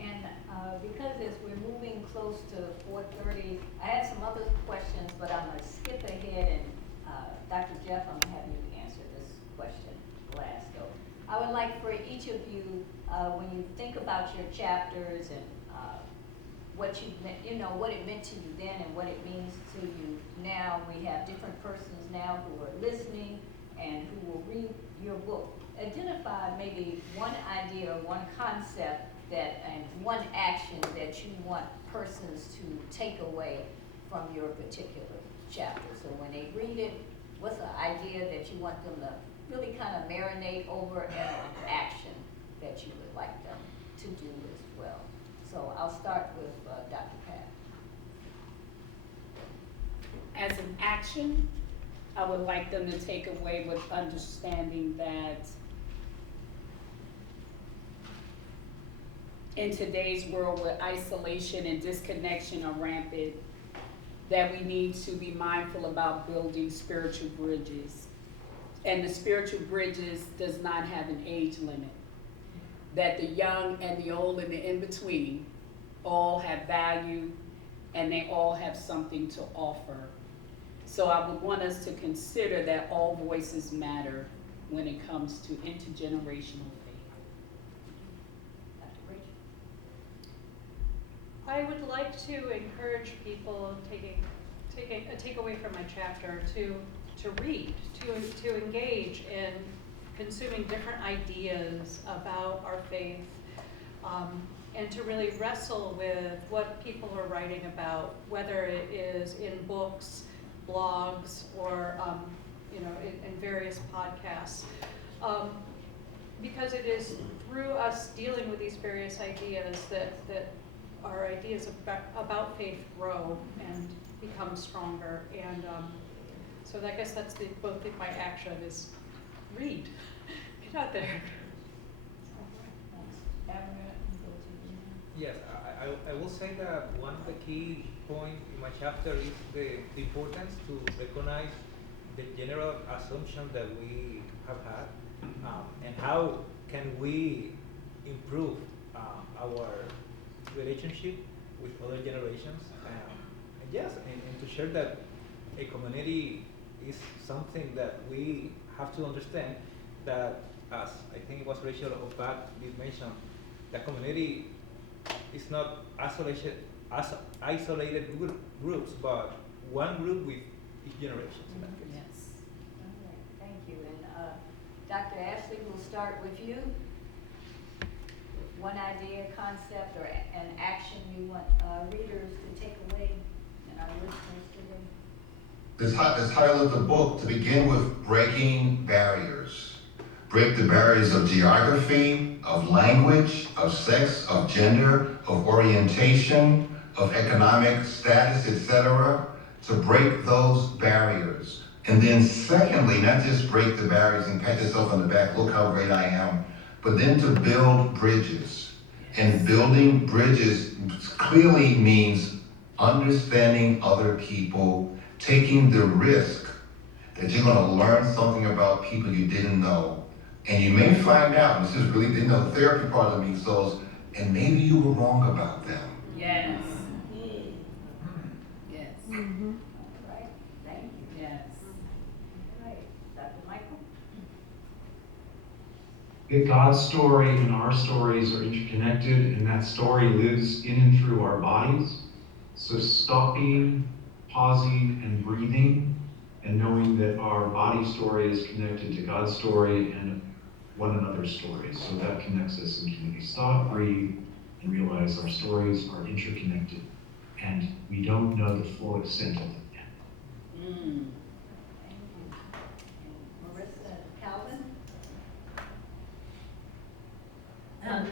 And because as we're moving close to 4:30, I had some other questions, but I'm going to skip ahead, and Dr. Jeff, I'm going to have you answer this question last. So I would like for each of you, when you think about your chapters and what you what it meant to you then and what it means to you now. We have different persons now who are listening and who will read your book. Identify maybe one idea, one concept and one action that you want persons to take away from your particular chapter. So when they read it, what's the idea that you want them to really kind of marinate over, and an action that you would like them to do as well? So I'll start with Dr. Pat. As an action, I would like them to take away with understanding that in today's world where isolation and disconnection are rampant, that we need to be mindful about building spiritual bridges. And the spiritual bridges does not have an age limit. That the young and the old and the in-between all have value, and they all have something to offer. So I would want us to consider that all voices matter when it comes to intergenerational faith. Dr. Rachel. I would like to encourage people taking a takeaway from my chapter to read, to engage in consuming different ideas about our faith, and to really wrestle with what people are writing about, whether it is in books, blogs, or in various podcasts. Because it is through us dealing with these various ideas that our ideas about faith grow and become stronger. And so I guess that's both my action is read. Get out there. Yes, I will say that one of the key points in my chapter is the importance to recognize the general assumption that we have had, and how can we improve our relationship with other generations. And yes, and to share that a community is something that we have to understand, that as I think it was Rachael did mention, the community is not isolated groups, but one group with each generation. In that case. Yes. All right, thank you. And Dr. Ashley, we'll start with you. One idea, concept, or an action you want readers to take away and our listeners today. The title of the book, to begin with, Breaking Barriers. Break the barriers of geography, of language, of sex, of gender, of orientation, of economic status, etc. To break those barriers. And then secondly, not just break the barriers and pat yourself on the back, look how great I am, but then to build bridges. And building bridges clearly means understanding other people, taking the risk that you're going to learn something about people you didn't know. And you may find out, this is really the therapy part of me, so, and maybe you were wrong about them. Yes. Yes. All right, thank you. Yes. All right, Dr. Michael? That God's story and our stories are interconnected, and that story lives in and through our bodies. So stopping, pausing, and breathing, and knowing that our body story is connected to God's story and one another's stories. So that connects us and can we stop, breathe, and realize our stories are interconnected, and we don't know the full extent of them yet. Thank you. And Marissa, Calvin?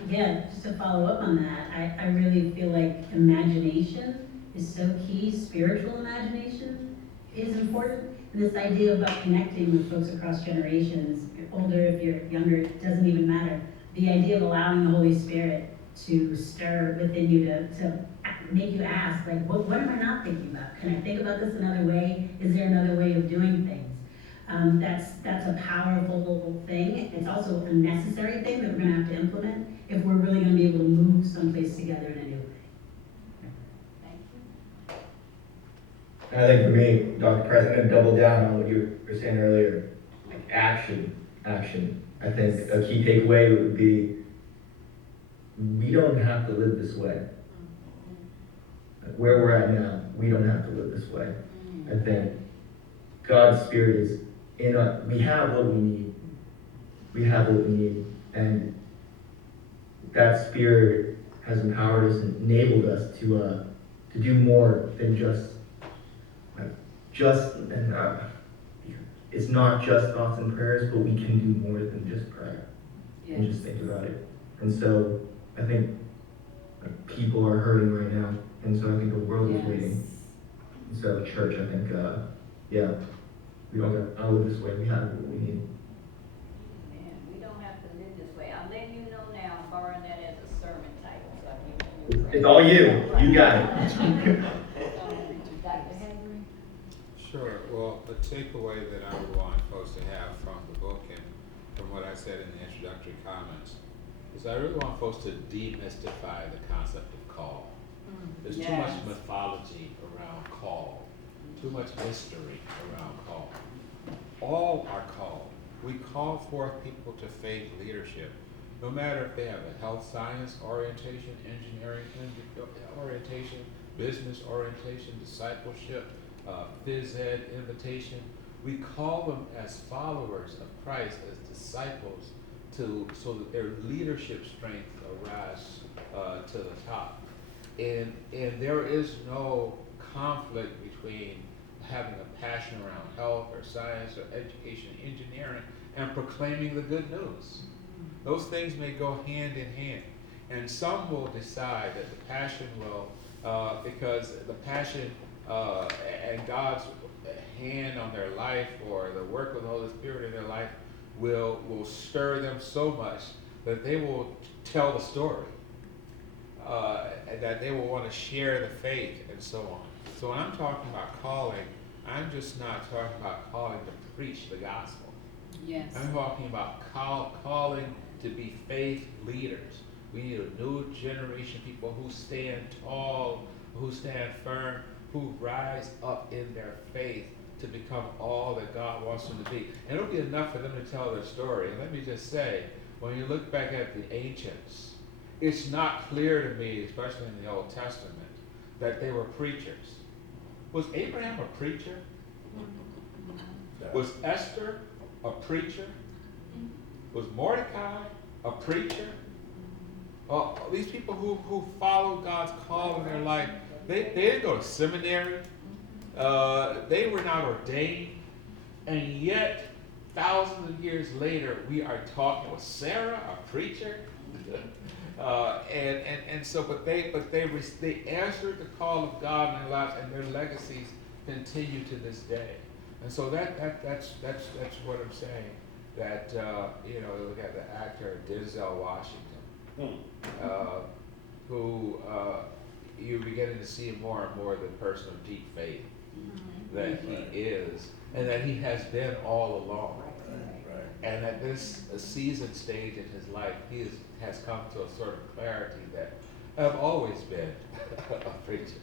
Yeah, just to follow up on that, I really feel like imagination is so key. Spiritual imagination is important. And this idea about connecting with folks across generations, if you're older, if you're younger, it doesn't even matter. The idea of allowing the Holy Spirit to stir within you to make you ask, like, what am I not thinking about? Can I think about this another way? Is there another way of doing things? That's a powerful thing. It's also a necessary thing that we're gonna have to implement if we're really gonna be able to move someplace together in a new way. Thank you. And I think for me, Dr. Price, I'm going to double down on what you were saying earlier. Like action. I think a key takeaway would be, we don't have to live this way. Like where we're at now, we don't have to live this way. I think God's Spirit is in us. We have what we need. And that Spirit has empowered us and enabled us to do more than it's not just thoughts and prayers, but we can do more than just prayer. Yes. And just think about it. And so I think people are hurting right now, and so I think the world is waiting. And so church, I think, we don't have to live this way. We have what we need. Man, we don't have to live this way. I'm letting you know now, I'm borrowing that as a sermon title. So I'm giving you It's all you. You got it. Dr. Haggray? Sure. Well, the takeaway that I would want folks to have from the book and from what I said in the introductory comments is I really want folks to demystify the concept of call. There's too much mythology around call, too much mystery around call. All are called. We call forth people to faith leadership, no matter if they have a health science orientation, engineering orientation, business orientation, discipleship, phys ed invitation. We call them as followers of Christ, as disciples, so that their leadership strength arise to the top. And there is no conflict between having a passion around health or science or education, engineering, and proclaiming the good news. Those things may go hand in hand. And some will decide that the passion will, because the passion and God's hand on their life or the work of the Holy Spirit in their life will stir them so much that they will tell the story, and that they will want to share the faith and so on. So when I'm talking about calling, I'm just not talking about calling to preach the gospel. Yes. I'm talking about calling to be faith leaders. We need a new generation of people who stand tall, who stand firm, who rise up in their faith to become all that God wants them to be. And it'll be enough for them to tell their story. And let me just say, when you look back at the ancients, it's not clear to me, especially in the Old Testament, that they were preachers. Was Abraham a preacher? Was Esther a preacher? Was Mordecai a preacher? These people who followed God's call in their life, they didn't go to seminary. They were not ordained. And yet, thousands of years later, we are talking. Was Sarah a preacher? But they answered the call of God in their lives, and their legacies continue to this day. And so that's what I'm saying. That look at the actor Denzel Washington, who you're beginning to see more and more the person of deep faith that he is, and that he has been all along. And at this seasoned stage in his life, he has come to a sort of clarity that I've always been a preacher.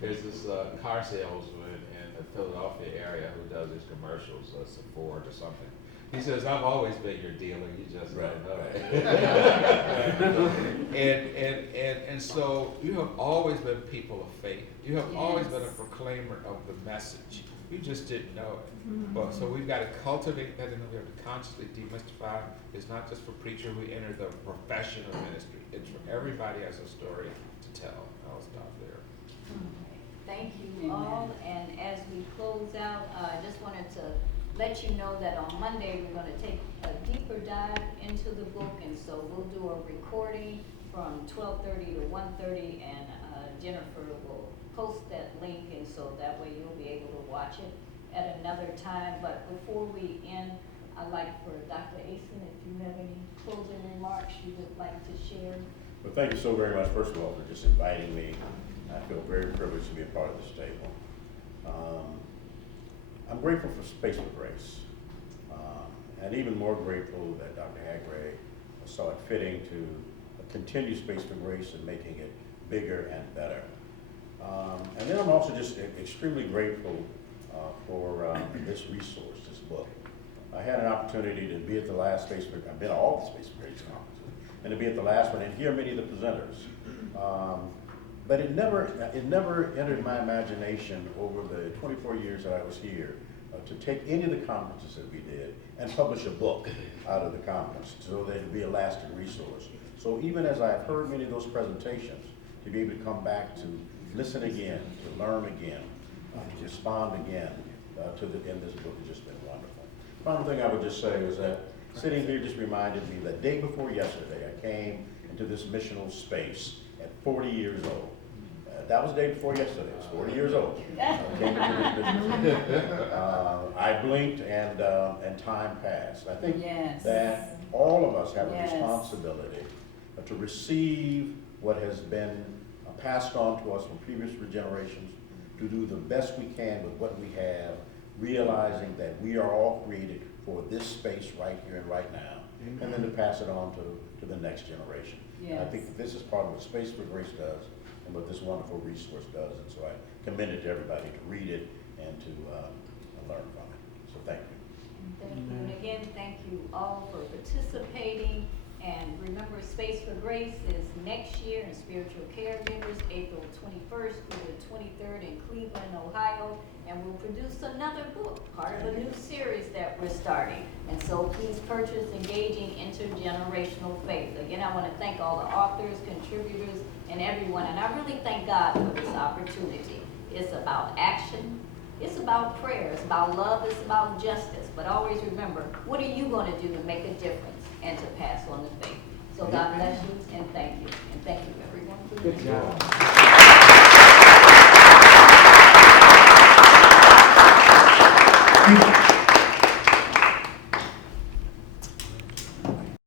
There's this car salesman in the Philadelphia area who does his commercials, it's a Ford or something. He says, I've always been your dealer, you just don't know it. and so you have always been people of faith. You have always been a proclaimer of the message. You just didn't know it. Well, so we've got to cultivate that, and we have to consciously demystify. It's not just for preacher who enter the profession of ministry. It's for everybody has a story to tell. I'll stop there. Thank you all. And as we close out, I just wanted to let you know that on Monday we're going to take a deeper dive into the book, and so we'll do a recording from 12:30 to 1:30, and Jennifer will post that link, and so that way you'll be able to watch it at another time. But before we end, I'd like for Dr. Asen, if you have any closing remarks you would like to share. Well, thank you so very much, first of all, for just inviting me. I feel very privileged to be a part of this table. I'm grateful for Space for Grace, and even more grateful that Dr. Haggray saw it fitting to continue Space for Grace and making it bigger and better. And then I'm also just extremely grateful for this resource, this book. I had an opportunity to be at the last Space for Grace, I've been at all the Space for Grace conferences, and to be at the last one and hear many of the presenters. But it never entered my imagination over the 24 years that I was here to take any of the conferences that we did and publish a book out of the conference so that it would be a lasting resource. So even as I've heard many of those presentations, to be able to come back to listen again, to learn again, to respond again in this book has just been wonderful. Final thing I would just say is that sitting here just reminded me that day before yesterday I came into this missional space at 40 years old. That was the day before yesterday. I was 40 years old. I blinked and time passed. I think that all of us have a responsibility to receive what has been passed on to us from previous generations, to do the best we can with what we have, realizing that we are all created for this space right here and right now, and then to pass it on to the next generation. I think that this is part of what Space for Grace does and what this wonderful resource does, and so I commend it to everybody to read it and to learn from it. So thank you. Thank you. And again, thank you all for participating. And remember, Space for Grace is next year in Spiritual Caregivers, April 21st through the 23rd in Cleveland, Ohio. And we'll produce another book, part of a new series that we're starting. And so please purchase Engaging Intergenerational Faith. Again, I want to thank all the authors, contributors, and everyone. And I really thank God for this opportunity. It's about action. It's about prayer. It's about love. It's about justice. But always remember, what are you going to do to make a difference and to pass on the faith? So God bless you and thank you. And thank you, everyone, for Good job.